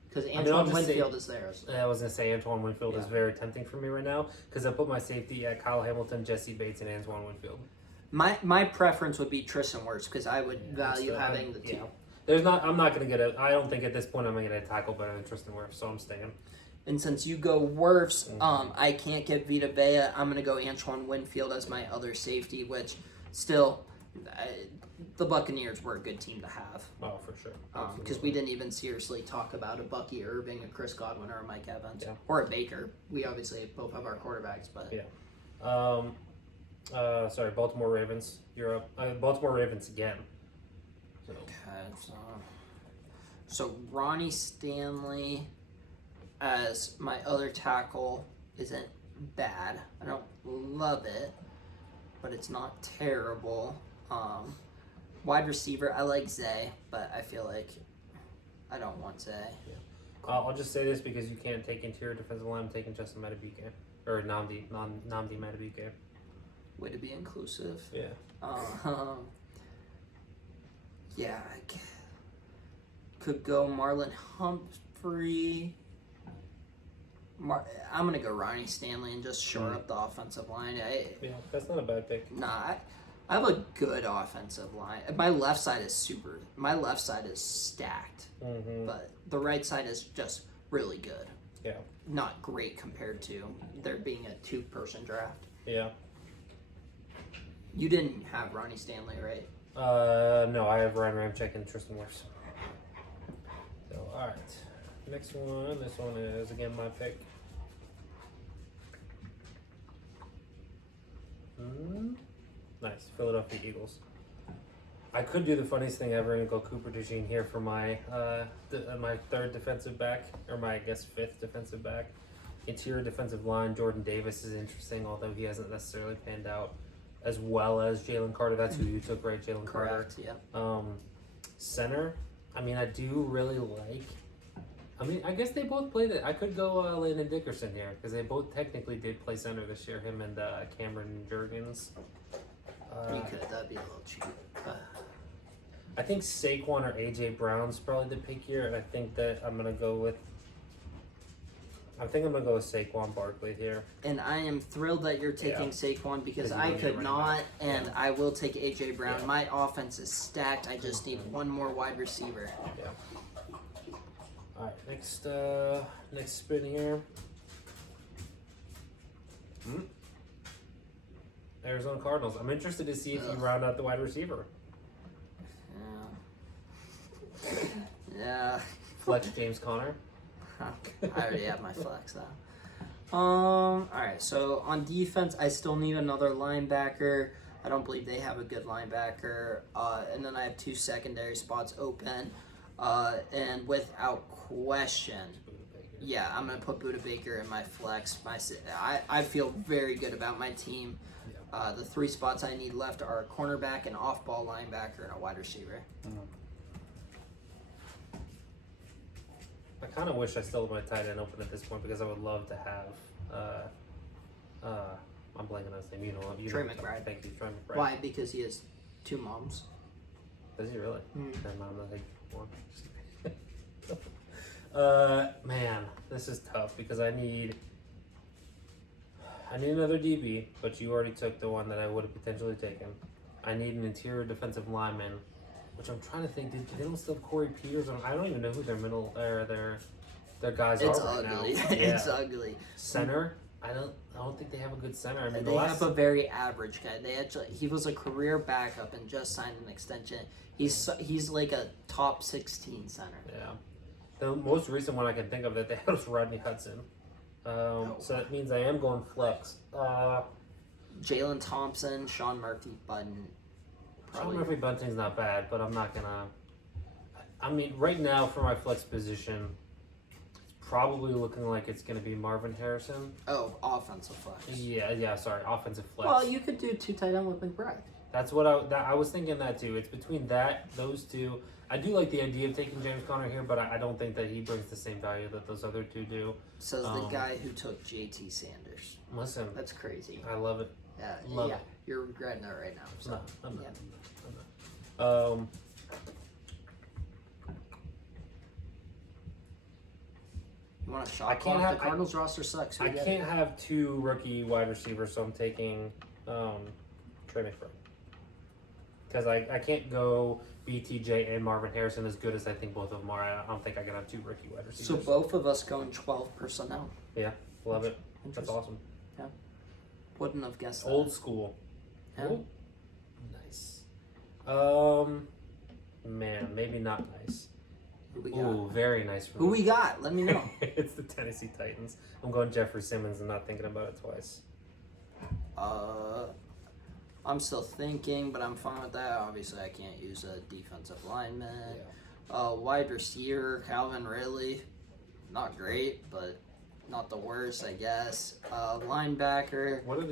Because Antoine Winfield is there. I was going to say Antoine Winfield is very tempting for me right now because I put my safety at Kyle Hamilton, Jesse Bates, and Antoine Winfield. My preference would be Tristan Wirfs because I would value having the 2. Yeah. I'm not going to get I don't think at this point I'm going to get a tackle better than Tristan Wirfs, so I'm staying. And since you go Wirfs, I can't get Vita Vea. I'm going to go Antoine Winfield as my other safety, which still, the Buccaneers were a good team to have. Oh, for sure. Because we didn't even seriously talk about a Bucky Irving, a Chris Godwin, or a Mike Evans. Yeah. Or a Baker. We obviously both have our quarterbacks, but... Yeah. Sorry, Baltimore Ravens. You're up. Baltimore Ravens again. So. Okay, so Ronnie Stanley as my other tackle isn't bad. I don't love it, but it's not terrible. Wide receiver, I like Zay, but I feel like I don't want Zay. Yeah. I'll just say this because you can't take interior defensive line. I'm taking Justin Madubuike. Or Namdi Madubuike. Way to be inclusive. Yeah. Yeah, could go Marlon Humphrey. I'm going to go Ronnie Stanley and just shore up the offensive line. Yeah, that's not a bad pick. Nah, I have a good offensive line. My left side is stacked, but the right side is just really good. Yeah. Not great compared to there being a 2-person draft. Yeah. You didn't have Ronnie Stanley, right? No, I have Ryan Ramczyk and Tristan Wirfs. So, alright. Next one. This one is, again, my pick. Nice. Philadelphia Eagles. I could do the funniest thing ever and go Cooper DeJean here for my my 3rd defensive back, or my, I guess, 5th defensive back. Interior defensive line, Jordan Davis is interesting, although he hasn't necessarily panned out as well as Jalen Carter. That's who you took, right? Jalen Carter. Correct, yeah. Center, I mean, I do really like... I mean, I guess they both played it. I could go Landon Dickerson here, because they both technically did play center this year, him and Cameron Jurgens. You could, that'd be a little cheap. I think Saquon or A.J. Brown's probably the pick here, and I think that I'm going to go with Saquon Barkley here. And I am thrilled that you're taking Saquon because I could not, and I will take A.J. Brown. Yeah. My offense is stacked. I just need one more wide receiver. Yeah. All right, next spin here. Arizona Cardinals. I'm interested to see if you round out the wide receiver. Yeah. Flex James Conner. I already have my flex though. Alright, so on defense, I still need another linebacker. I don't believe they have a good linebacker. And then I have 2 secondary spots open. And without question, yeah, I'm going to put Budda Baker in my flex. I feel very good about my team. The 3 spots I need left are a cornerback, an off-ball linebacker, and a wide receiver. I kind of wish I still had my tight end open at this point because I would love to have. I'm blanking on his name. Trey McBride. Thank you, Trey McBride. Why? Because he has 2 moms. Does he really? Mm. Her mom does like one. Man, this is tough because I need another DB, but you already took the one that I would have potentially taken. I need an interior defensive lineman, which I'm trying to think. Did they don't still have Corey Peters? I don't even know who their middle or their guys It's are right ugly. now. It's ugly. Center. I don't think they have a good center. I mean, They have a very average guy. He was a career backup and just signed an extension. He's like a top 16 center. Yeah. The most recent one I can think of that they had was Rodney Hudson. So that means I am going flex. Jalen Thompson, Sean Murphy, Button. Sean Murphy Bunting's not bad, but I'm not gonna. I mean, right now for my flex position, it's probably looking like it's gonna be Marvin Harrison. Oh, offensive flex. Yeah. Sorry, offensive flex. Well, you could do 2 tight end with McBride. That's what I was thinking that too. It's between those two. I do like the idea of taking James Conner here, but I don't think that he brings the same value that those other two do. Says the guy who took JT Sanders. Listen, That's crazy. I love it. Yeah, you're regretting that right now. So. No, I'm not. Yeah. I'm not. You want a I shot can't clock? have- The Cardinals roster sucks. I can't have 2 rookie wide receivers, so I'm taking Trey McBride. Because I can't go BTJ and Marvin Harrison as good as I think both of them are. I don't think I can have 2 rookie wide receivers. So both of us going 12 personnel. Yeah, love it. That's Interesting. awesome. Wouldn't have guessed that. Old school. Yeah. Ooh, nice. Man, maybe not nice. Who we got? Ooh, very nice. For Who me. we got? Let me know. It's the Tennessee Titans. I'm going Jeffrey Simmons and not thinking about it twice. I'm still thinking, but I'm fine with that. Obviously, I can't use a defensive lineman. Wide receiver, Calvin Ridley. Not great, but not the worst, I guess. Linebacker, What are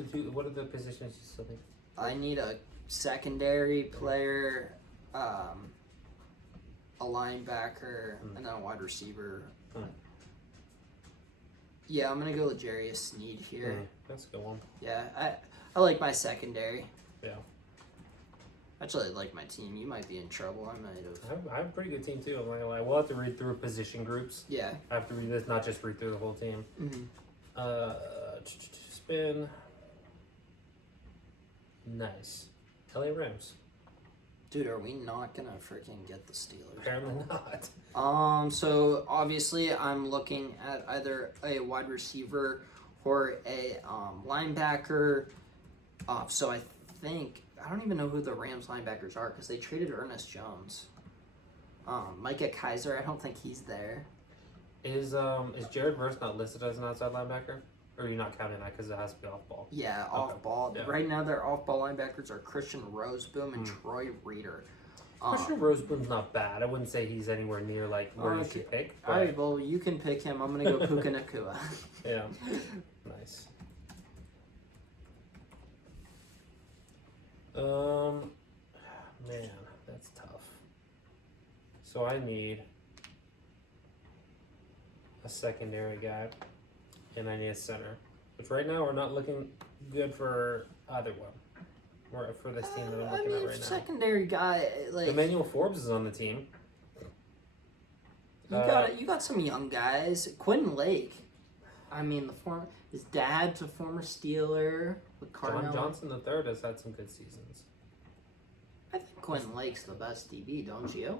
the positions you still think? I need a secondary player, a linebacker, and then a wide receiver. Hmm. Yeah, I'm gonna go with Jarius Sneed here. That's a good one. Yeah, I like my secondary. Yeah. Actually, I like my team. You might be in trouble. I might have. I have a pretty good team too. I'm not gonna lie. We'll have to read through position groups. Yeah. I have to read this, not just read through the whole team. Mm-hmm. Spin. Nice. LA Rams. Dude, are we not gonna freaking get the Steelers? Apparently not. So obviously, I'm looking at either a wide receiver or a linebacker. So I think I don't even know who the Rams linebackers are because they traded Ernest Jones. Micah Kaiser, I don't think he's there. Is Jared Verse not listed as an outside linebacker? Or are you not counting that because it has to be off ball? Yeah, off ball. Yeah. Right now, their off ball linebackers are Christian Roseboom and Troy Reader. Christian Roseboom's not bad. I wouldn't say he's anywhere near like where you should pick. All right, well, you can pick him. I'm gonna go Puka Nakua. Yeah. Nice. Man, that's tough. So I need a secondary guy, and I need a center. Which right now we're not looking good for either one. Or for this team that I'm looking at right now. Secondary guy, like Emmanuel Forbes is on the team. you got some young guys. Quentin Lake, I mean his dad's a former Steeler with Cardinal. John Johnson III has had some good seasons. I think Quentin Lake's the best DB, don't you?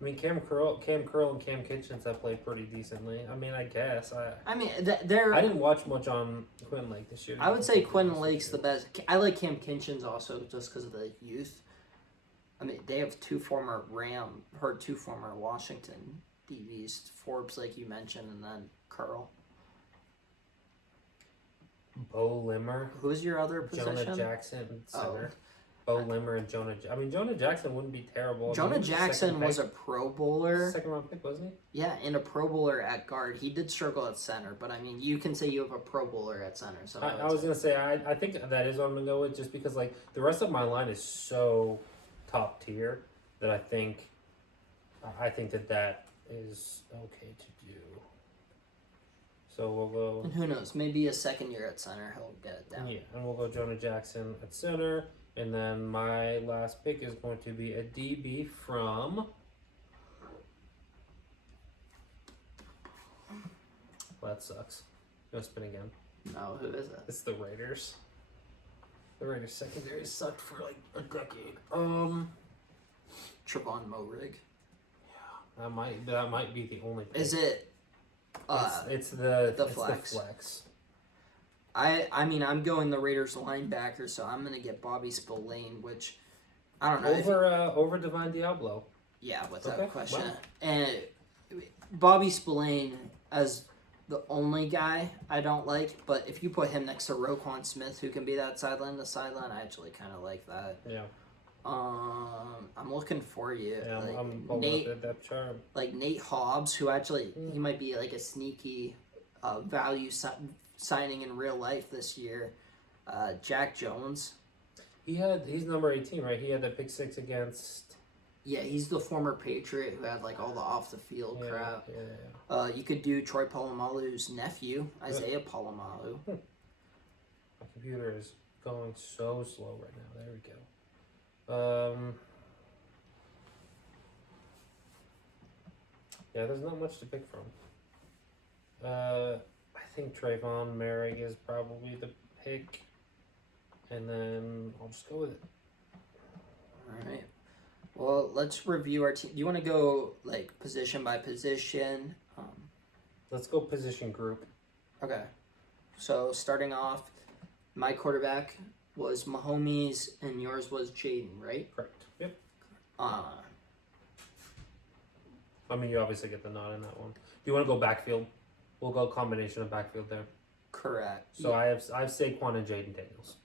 I mean, Cam Curl, and Cam Kitchens have played pretty decently. I mean, I guess I mean, they're. I didn't watch much on Quentin Lake this year. I would say Quentin Lake's the best. I like Cam Kitchens also just because of the youth. I mean, they have two former Washington DBs, Forbes, like you mentioned, and then Curl. Bo Limmer, Who's your other position? Jonah Jackson, center. Bo Limmer and Jonah. I mean, Jonah Jackson wouldn't be terrible. Jonah Jackson was a Pro Bowler. Second round pick, wasn't Yeah, and a Pro Bowler at guard. He did struggle at center, but I mean, you can say you have a Pro Bowler at center. So he? I was gonna say I think that is what I'm gonna go with, just because like the rest of my line is so top tier that I think that is okay to do. So we'll go. And who knows? Maybe a second year at center, he'll get it down. Yeah, and we'll go Jonah Jackson at center. And then my last pick is going to be a DB from. Well, that sucks. Go spin again. No, who is it? It's the Raiders. The Raiders secondary sucked for like a decade. Trevon Moehrig. That might be the only pick. Is it? It's the flex. The flex. I mean, I'm going the Raiders linebacker, so I'm gonna get Bobby Spillane, which I don't know Over Divine Diablo. Yeah, without Okay, question. wow. And Bobby Spillane, as the only guy I don't like, but if you put him next to Roquan Smith, who can be that sideline to sideline, I actually kind of like that. Yeah. I'm looking for you. Yeah, like, I'm pulling Nate, up the depth chart. like Nate Hobbs, who actually he might be like a sneaky value signing in real life this year. Jack Jones. He's number 18, right? He had that pick 6 against. Yeah, he's the former Patriot who had like all the off the field crap. Yeah. You could do Troy Polamalu's nephew, Isaiah Polamalu. My computer is going so slow right now. There we go. Yeah, there's not much to pick from. I think Trayvon Merrick is probably the pick, and then I'll just go with it. All right. Well, let's review our team. Do you want to go like position by position? Let's go position group. Okay. So starting off, my quarterback was Mahomes, and yours was Jaden, right? Correct. Yep. I mean, you obviously get the nod in that one. Do you want to go backfield? We'll go combination of backfield there. Correct. So yeah. I have Saquon and Jaden Daniels.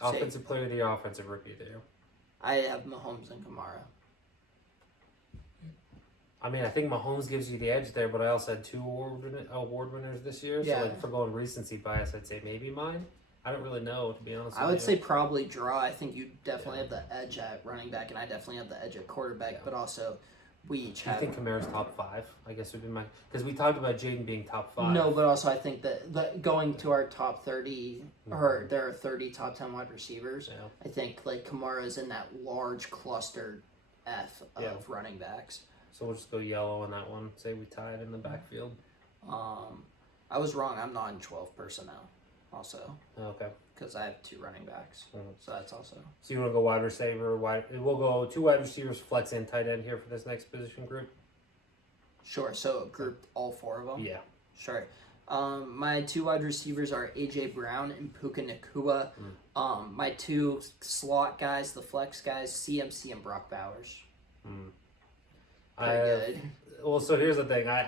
Offensive player of the year, offensive rookie of the year. I have Mahomes and Kamara. I mean, I think Mahomes gives you the edge there, but I also had 2 award winners this year. Yeah. So like, for going recency bias, I'd say maybe mine. I don't really know, to be honest. I would say probably draw. I think you definitely have the edge at running back, and I definitely have the edge at quarterback. But also, we each have. I think Kamara's top 5. I guess would be my because we talked about Jaden being top 5. No, but also I think that going to our top 30 or there are 30 top 10 wide receivers. Yeah. I think like Kamara's in that large cluster F of running backs. So we'll just go yellow on that one. Say we tied in the backfield. I was wrong. I'm not in 12 personnel. Also. Okay. Because I have 2 running backs, so that's also. So you want to go wide receiver? We'll go 2 wide receivers, flex and tight end here for this next position group. Sure. So group all 4 of them. Yeah. Sure. My 2 wide receivers are AJ Brown and Puka Nacua. My 2 slot guys, the flex guys, CMC and Brock Bowers. Pretty good. Well, so here's the thing. I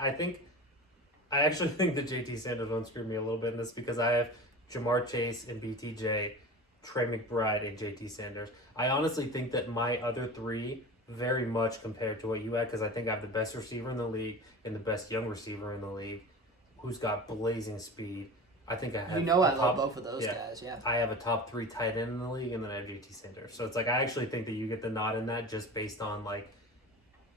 actually think that JT Sanders won't screw me a little bit in this because I have Jamar Chase and BTJ, Trey McBride, and JT Sanders. I honestly think that my other 3 very much compared to what you had because I think I have the best receiver in the league and the best young receiver in the league who's got blazing speed. I think I have. I love both of those guys, yeah. I have a top 3 tight end in the league and then I have JT Sanders. So it's like I actually think that you get the nod in that just based on like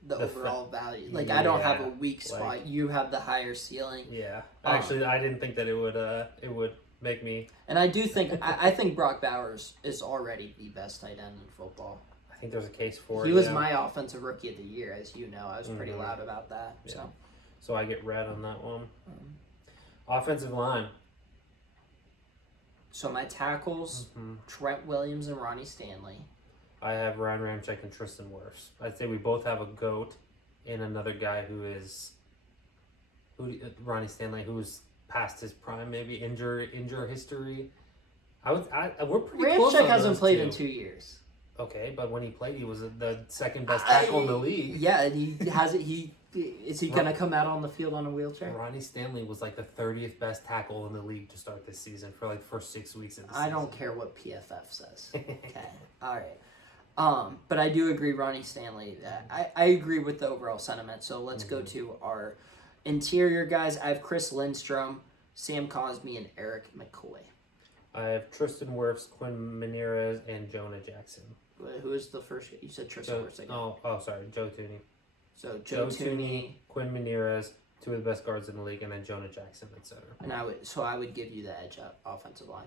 the overall value. Like I don't have a weak spot. You have the higher ceiling. Yeah. Actually, I didn't think that it would make me. And I do think I think Brock Bowers is already the best tight end in football. I think there's a case for it. He was my offensive rookie of the year, as you know. I was pretty loud about that. Yeah. So I get red on that one. Offensive line. So my tackles, Trent Williams and Ronnie Stanley. I have Ryan Ramczyk and Tristan Wirfs. I'd say we both have a GOAT and another guy Ronnie Stanley, who's past his prime, maybe injure history. We're pretty close on Ramczyk hasn't those played 2. in 2 years. Okay, but when he played, he was the second best tackle in the league. Yeah, and he has it. Is he going to come out on the field on a wheelchair? Ronnie Stanley was like the 30th best tackle in the league to start this season for like the first 6 weeks of the season. I don't care what PFF says. Okay, all right. But I do agree, Ronnie Stanley. I agree with the overall sentiment. So let's go to our interior guys. I have Chris Lindstrom, Sam Cosmi, and Eric McCoy. I have Tristan Wirfs, Quinn Menierez, and Jonah Jackson. Who is the first? You said Tristan Wirfs again. Sorry, Joe Tooney. So Joe Tooney, Quinn Menierez, 2 of the best guards in the league, and then Jonah Jackson at center. And I would give you the edge up offensive line.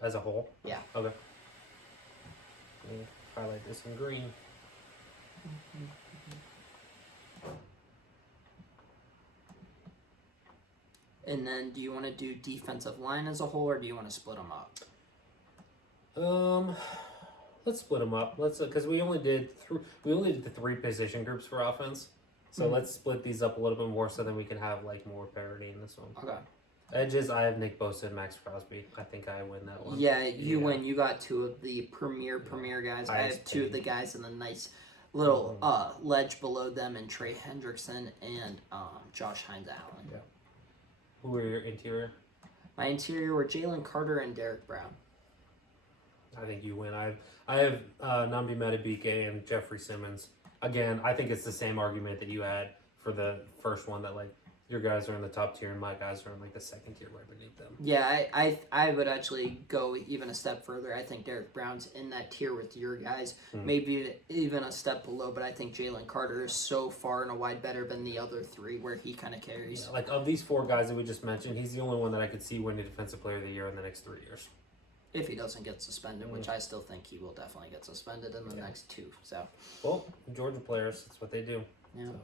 As a whole? Yeah. Okay. Let me highlight this in green. And then, do you want to do defensive line as a whole, or do you want to split them up? Let's split them up. Because we only did the 3 position groups for offense. So let's split these up a little bit more so then we can have like more parity in this one. Okay. Edges, I have Nick Bosa and Max Crosby. I think I win that one. Yeah, you win. You got 2 of the premier guys. I have 2 of the guys in the nice little ledge below them, and Trey Hendrickson and Josh Hines Allen. Yeah. Who were your interior? My interior were Jalen Carter and Derek Brown. I think you win. I have Nambi Madubuike and Jeffrey Simmons. Again, I think it's the same argument that you had for the first one, that like your guys are in the top tier and my guys are in like the second tier right beneath them. Yeah, I would actually go even a step further. I think Derek Brown's in that tier with your guys, maybe even a step below, but I think Jalen Carter is so far and a wide better than the other three where he kind of carries. Yeah, like of these four guys that we just mentioned, he's the only one that I could see winning Defensive Player of the Year in the next 3 years. If he doesn't get suspended, which I still think he will definitely get suspended in the next 2. So, well, Georgia players, that's what they do. yeah. So,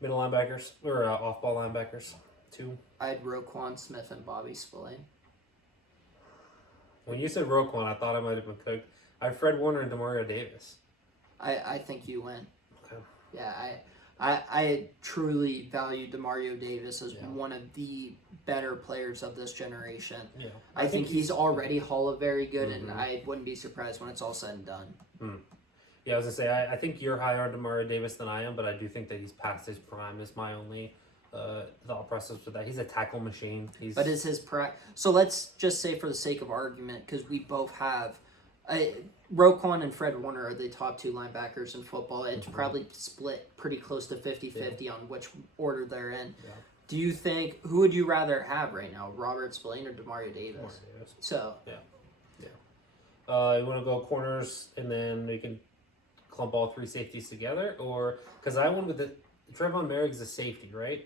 middle linebackers or off-ball linebackers, 2. I had Roquan Smith and Bobby Spillane. When you said Roquan, I thought I might have been cooked. I had Fred Warner and Demario Davis. I think you win. Okay. Yeah, I truly value Demario Davis as one of the better players of this generation. Yeah, I think he's already Hall of Very good, and I wouldn't be surprised when it's all said and done. Yeah, I was gonna say I think you're higher on Demario Davis than I am, but I do think that he's past his prime. Is my only thought process with that. He's a tackle machine. But is his prime? So let's just say, for the sake of argument, because we both have. Roquan and Fred Warner are the top 2 linebackers in football. It's probably split pretty close to 50-50 on which order they're in. Yeah. Do you think, who would you rather have right now, Robert Spillane or Demario Davis? Demario Davis. So. Yeah. You want to go corners and then we can clump all 3 safeties together? Or, because I went with Trayvon Merrick's a safety, right?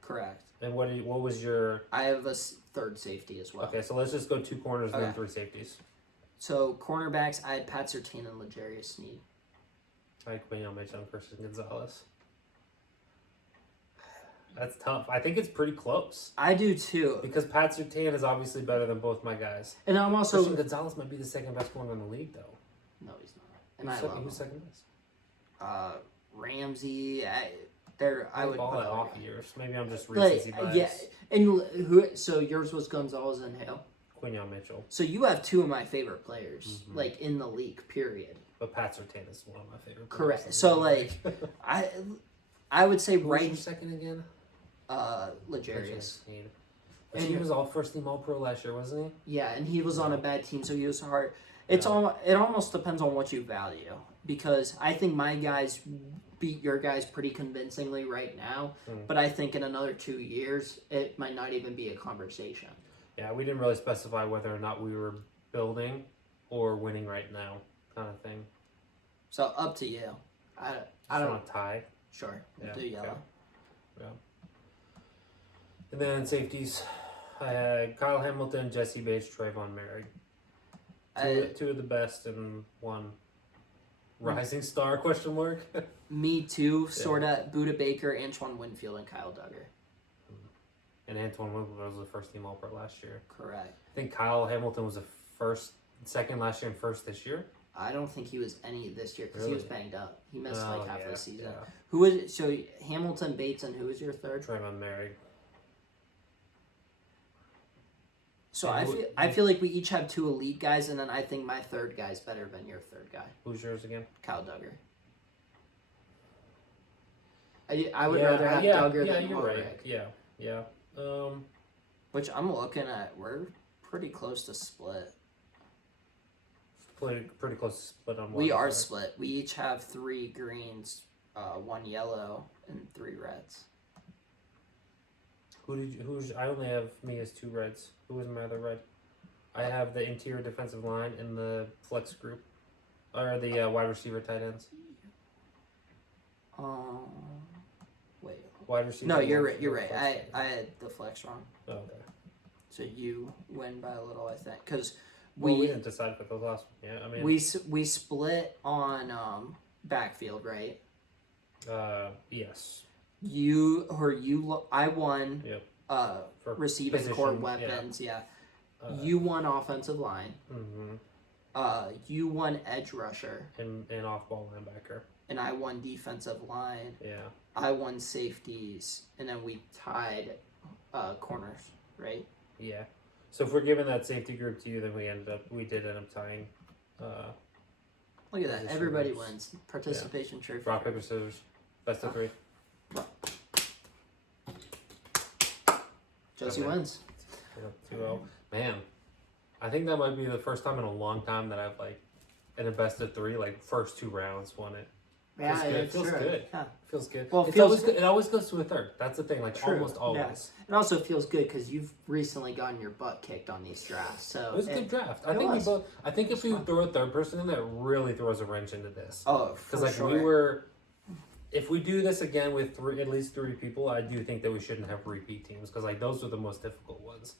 Correct. And what was your... I have a third safety as well. Okay, so let's just go 2 corners and then 3 safeties. So, cornerbacks, I had Pat Surtain and L'Jarius Sneed. I had Quinion Mitchell and Christian Gonzalez. That's tough. I think it's pretty close. I do too. Because Pat Surtain is obviously better than both my guys. And I'm also... Christian Gonzalez might be the second best corner in the league, though. No, he's not. Who's second best? Ramsey. I would all put that off Ramsey. years. Maybe I'm just recency bias. Yeah, and so yours was Gonzalez and Hale. Quinion Mitchell. So you have 2 of my favorite players, like in the league. Period. But Pat Surtain is one of my favorite players. Correct. So like, I would say Who was your second again? L'Jarius. But he was all first team All Pro last year, wasn't he? Yeah, and he was on a bad team, so he was hard. It almost depends on what you value, because I think my guys beat your guys pretty convincingly right now, but I think in another 2 years it might not even be a conversation. Yeah, we didn't really specify whether or not we were building or winning right now, kind of thing. So up to you. I don't want to tie. Sure. Yeah, Do yellow. okay. Yeah. And then safeties, I had Kyle Hamilton, Jesse Bates, Trayvon Merrick. Two of the best and one rising star, question mark. Me too, sorta. Buda Baker, Antoine Winfield, and Kyle Duggar. And Antoine Winfield was the first team All-Pro last year. Correct. I think Kyle Hamilton was second last year and first this year. I don't think he was any this year because he was banged up. He missed half of the season. Yeah. Who was so Hamilton, Bates, and who was your third? Trayvon Merrick. So I feel like we each have 2 elite guys, and then I think my third guy is better than your third guy. Who's yours again? Kyle Duggar. I would rather have Duggar than you're Ulrich. right. Yeah. Which I'm looking at. We're pretty close to split. Pretty close to split on one. We are split. We each have 3 greens, 1 yellow, and 3 reds. I only have me as 2 reds. Who was my other red? I have the interior defensive line and the flex group. Or the wide receiver tight ends. Wait. Wide receiver. No, you're right. You're right. I had the flex wrong. Oh, okay. So you win by a little, I think, because we didn't decide for the last one. Yeah, I mean we split on backfield, right? Yes. I won. Yep. For receiving position, core weapons. Yeah. You won offensive line. Mm-hmm. You won edge rusher. And off-ball linebacker. And I won defensive line. Yeah. I won safeties, and then we tied corners, right? Yeah. So if we're giving that safety group to you, then we did end up tying. Look at that! Everybody wins. Participation trophy. Rock, paper, scissors. Best of 3. Josie Okay. wins. 2-0. Man, I think that might be the first time in a long time that I've like in a best of 3, like first 2 rounds won it. Yeah, good. it's Feels true. good. Yeah. Feels good. Well, It's feels always good. It always goes to a third. That's the thing. Like True. almost always. Yeah. It also feels good because you've recently gotten your butt kicked on these drafts. So It was a good draft. I it think we was. both. I think if we throw a third person in there, it really throws a wrench into this. Oh, for Because like sure. we were, if we do this again with at least 3 people, I do think that we shouldn't have repeat teams because like those are the most difficult ones.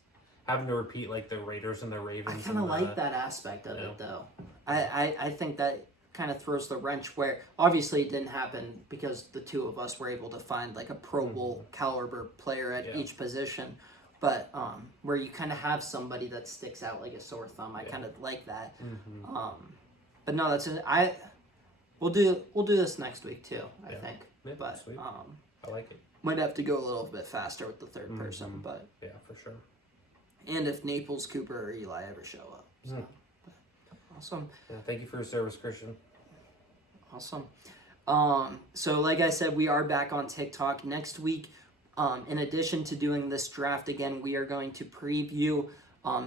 Having to repeat like the Raiders and the I Ravens. kind of and like that aspect of yeah. it, though. I think that kind of throws the wrench where obviously it didn't happen because the two of us were able to find like a Pro Bowl caliber player at Yeah. each position, but where you kind of have somebody that sticks out like a sore thumb. I kind of like that. But no, that's we'll do this next week too. I Yeah. think, Yeah, but sweet. I like it. might have to go a little bit faster with the third person, but. Yeah, for sure. And if Naples, Cooper, or Eli ever show up. So. Awesome. Yeah, thank you for your service, Christian. Awesome. So like I said, we are back on TikTok next week. In addition to doing this draft again, we are going to preview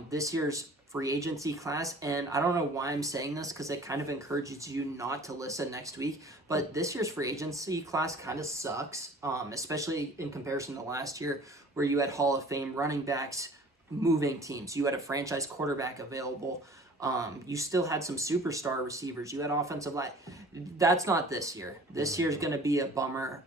this year's free agency class. And I don't know why I'm saying this because it kind of encourages you not to listen next week. But this year's free agency class kind of sucks, especially in comparison to last year where you had Hall of Fame running backs moving teams. You had a franchise quarterback available. You still had some superstar receivers. You had offensive line. That's not this year. This year's going to be a bummer.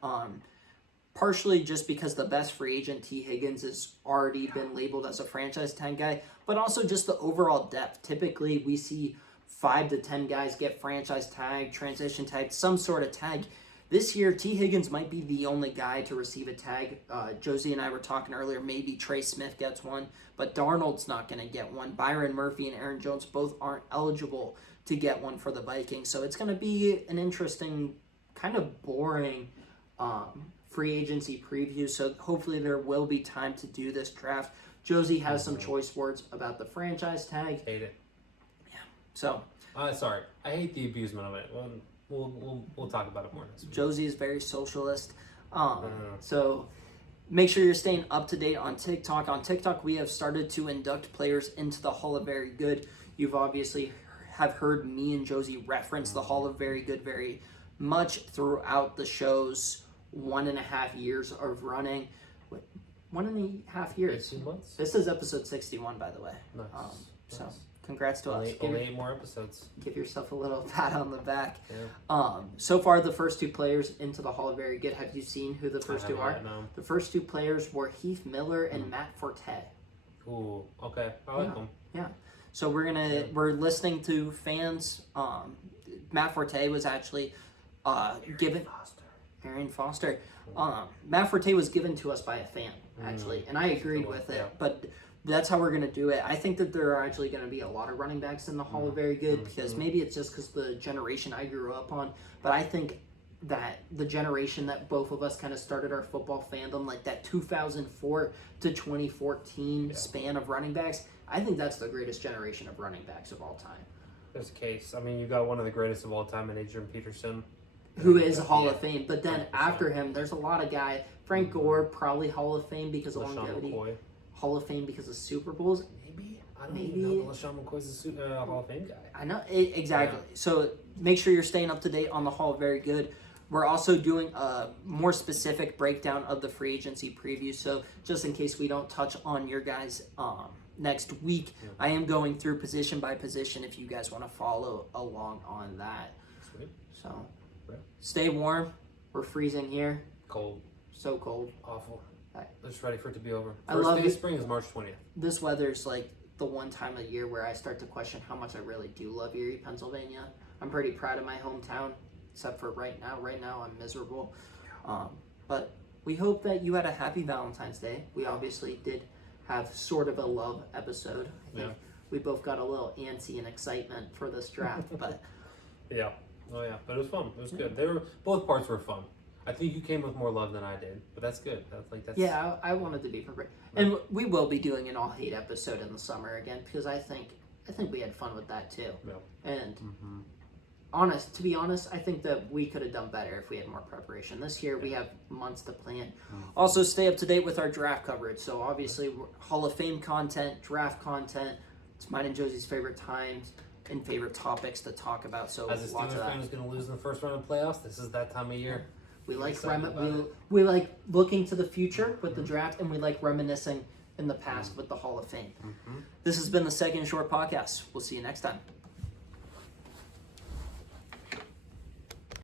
Partially just because the best free agent, T. Higgins, has already been labeled as a franchise tag guy, but also just the overall depth. Typically, we see 5 to 10 guys get franchise tag, transition tag, some sort of tag. This year, T. Higgins might be the only guy to receive a tag. Josie and I were talking earlier, maybe Trey Smith gets one, but Darnold's not going to get one. Byron Murphy and Aaron Jones both aren't eligible to get one for the Vikings. So it's going to be an interesting, kind of boring free agency preview. So hopefully there will be time to do this draft. Josie has some choice words about the franchise tag. Hate it. So Sorry, I hate the abusement of it. We'll talk about it more next week. Josie is very socialist. So make sure you're staying up to date on TikTok. On TikTok, we have started to induct players into the Hall of Very Good. You've obviously have heard me and Josie reference the Hall of Very Good very much throughout the show's 1.5 years of running. 1.5 years. 18 months. This is episode 61, by the way. Nice. So Nice. congrats to us. Only 8 more episodes. Give yourself a little pat on the back. Yeah. So far, the first 2 players into the Hall of Very Good. Have you seen who the first 2 are? No. The first 2 players were Heath Miller and Matt Forte. Ooh, okay. I like them. Yeah. So we're listening to fans. Matt Forte was actually given. Arian Foster. Matt Forte was given to us by a fan, actually, and I agreed with it. Yeah. But that's how we're going to do it. I think that there are actually going to be a lot of running backs in the Hall of Very Good because maybe it's just because the generation I grew up on, but I think that the generation that both of us kind of started our football fandom, like that 2004 to 2014 span of running backs, I think that's the greatest generation of running backs of all time. There's a case. I mean, you got one of the greatest of all time in Adrian Peterson. Who is a Hall of Yeah. Fame, but then 100%. after him, there's a lot of guys. Frank Gore, probably Hall of Fame because of LaShawn longevity. McCoy. Hall of Fame because of Super Bowls. Maybe. I don't Maybe. even know that LaShawn McCoy's a Hall of Fame guy. I know exactly. So make sure you're staying up to date on the Hall of Very Good. We're also doing a more specific breakdown of the free agency preview. So just in case we don't touch on your guys' next week, I am going through position by position if you guys want to follow along on that. Sweet. So Right. stay warm. We're freezing here. Cold. So cold. Awful. Right. Just ready for it to be over. I First love day it. of spring is March 20th. This weather's like the one time of year where I start to question how much I really do love Erie, Pennsylvania. I'm pretty proud of my hometown, except for right now. Right now, I'm miserable. But we hope that you had a happy Valentine's Day. We obviously did have sort of a love episode. I think we both got a little antsy and excitement for this draft, but Yeah. Oh yeah. But it was fun. It was good. Both parts were fun. I think you came with more love than I did, but that's good. That's yeah, I wanted to be prepared. And we will be doing an all hate episode in the summer again because I think we had fun with that too. Yeah. And to be honest, I think that we could have done better if we had more preparation. This year, we have months to plan. Also, stay up to date with our draft coverage. So, obviously, Hall of Fame content, draft content. It's mine and Josie's favorite times and favorite topics to talk about. So, As a lots Steelers of that. fan who's going to lose in the first round of playoffs, this is that time of year. We like excited about it. we like looking to the future with the draft, and we like reminiscing in the past with the Hall of Fame. This has been the Second Short Podcast. We'll see you next time.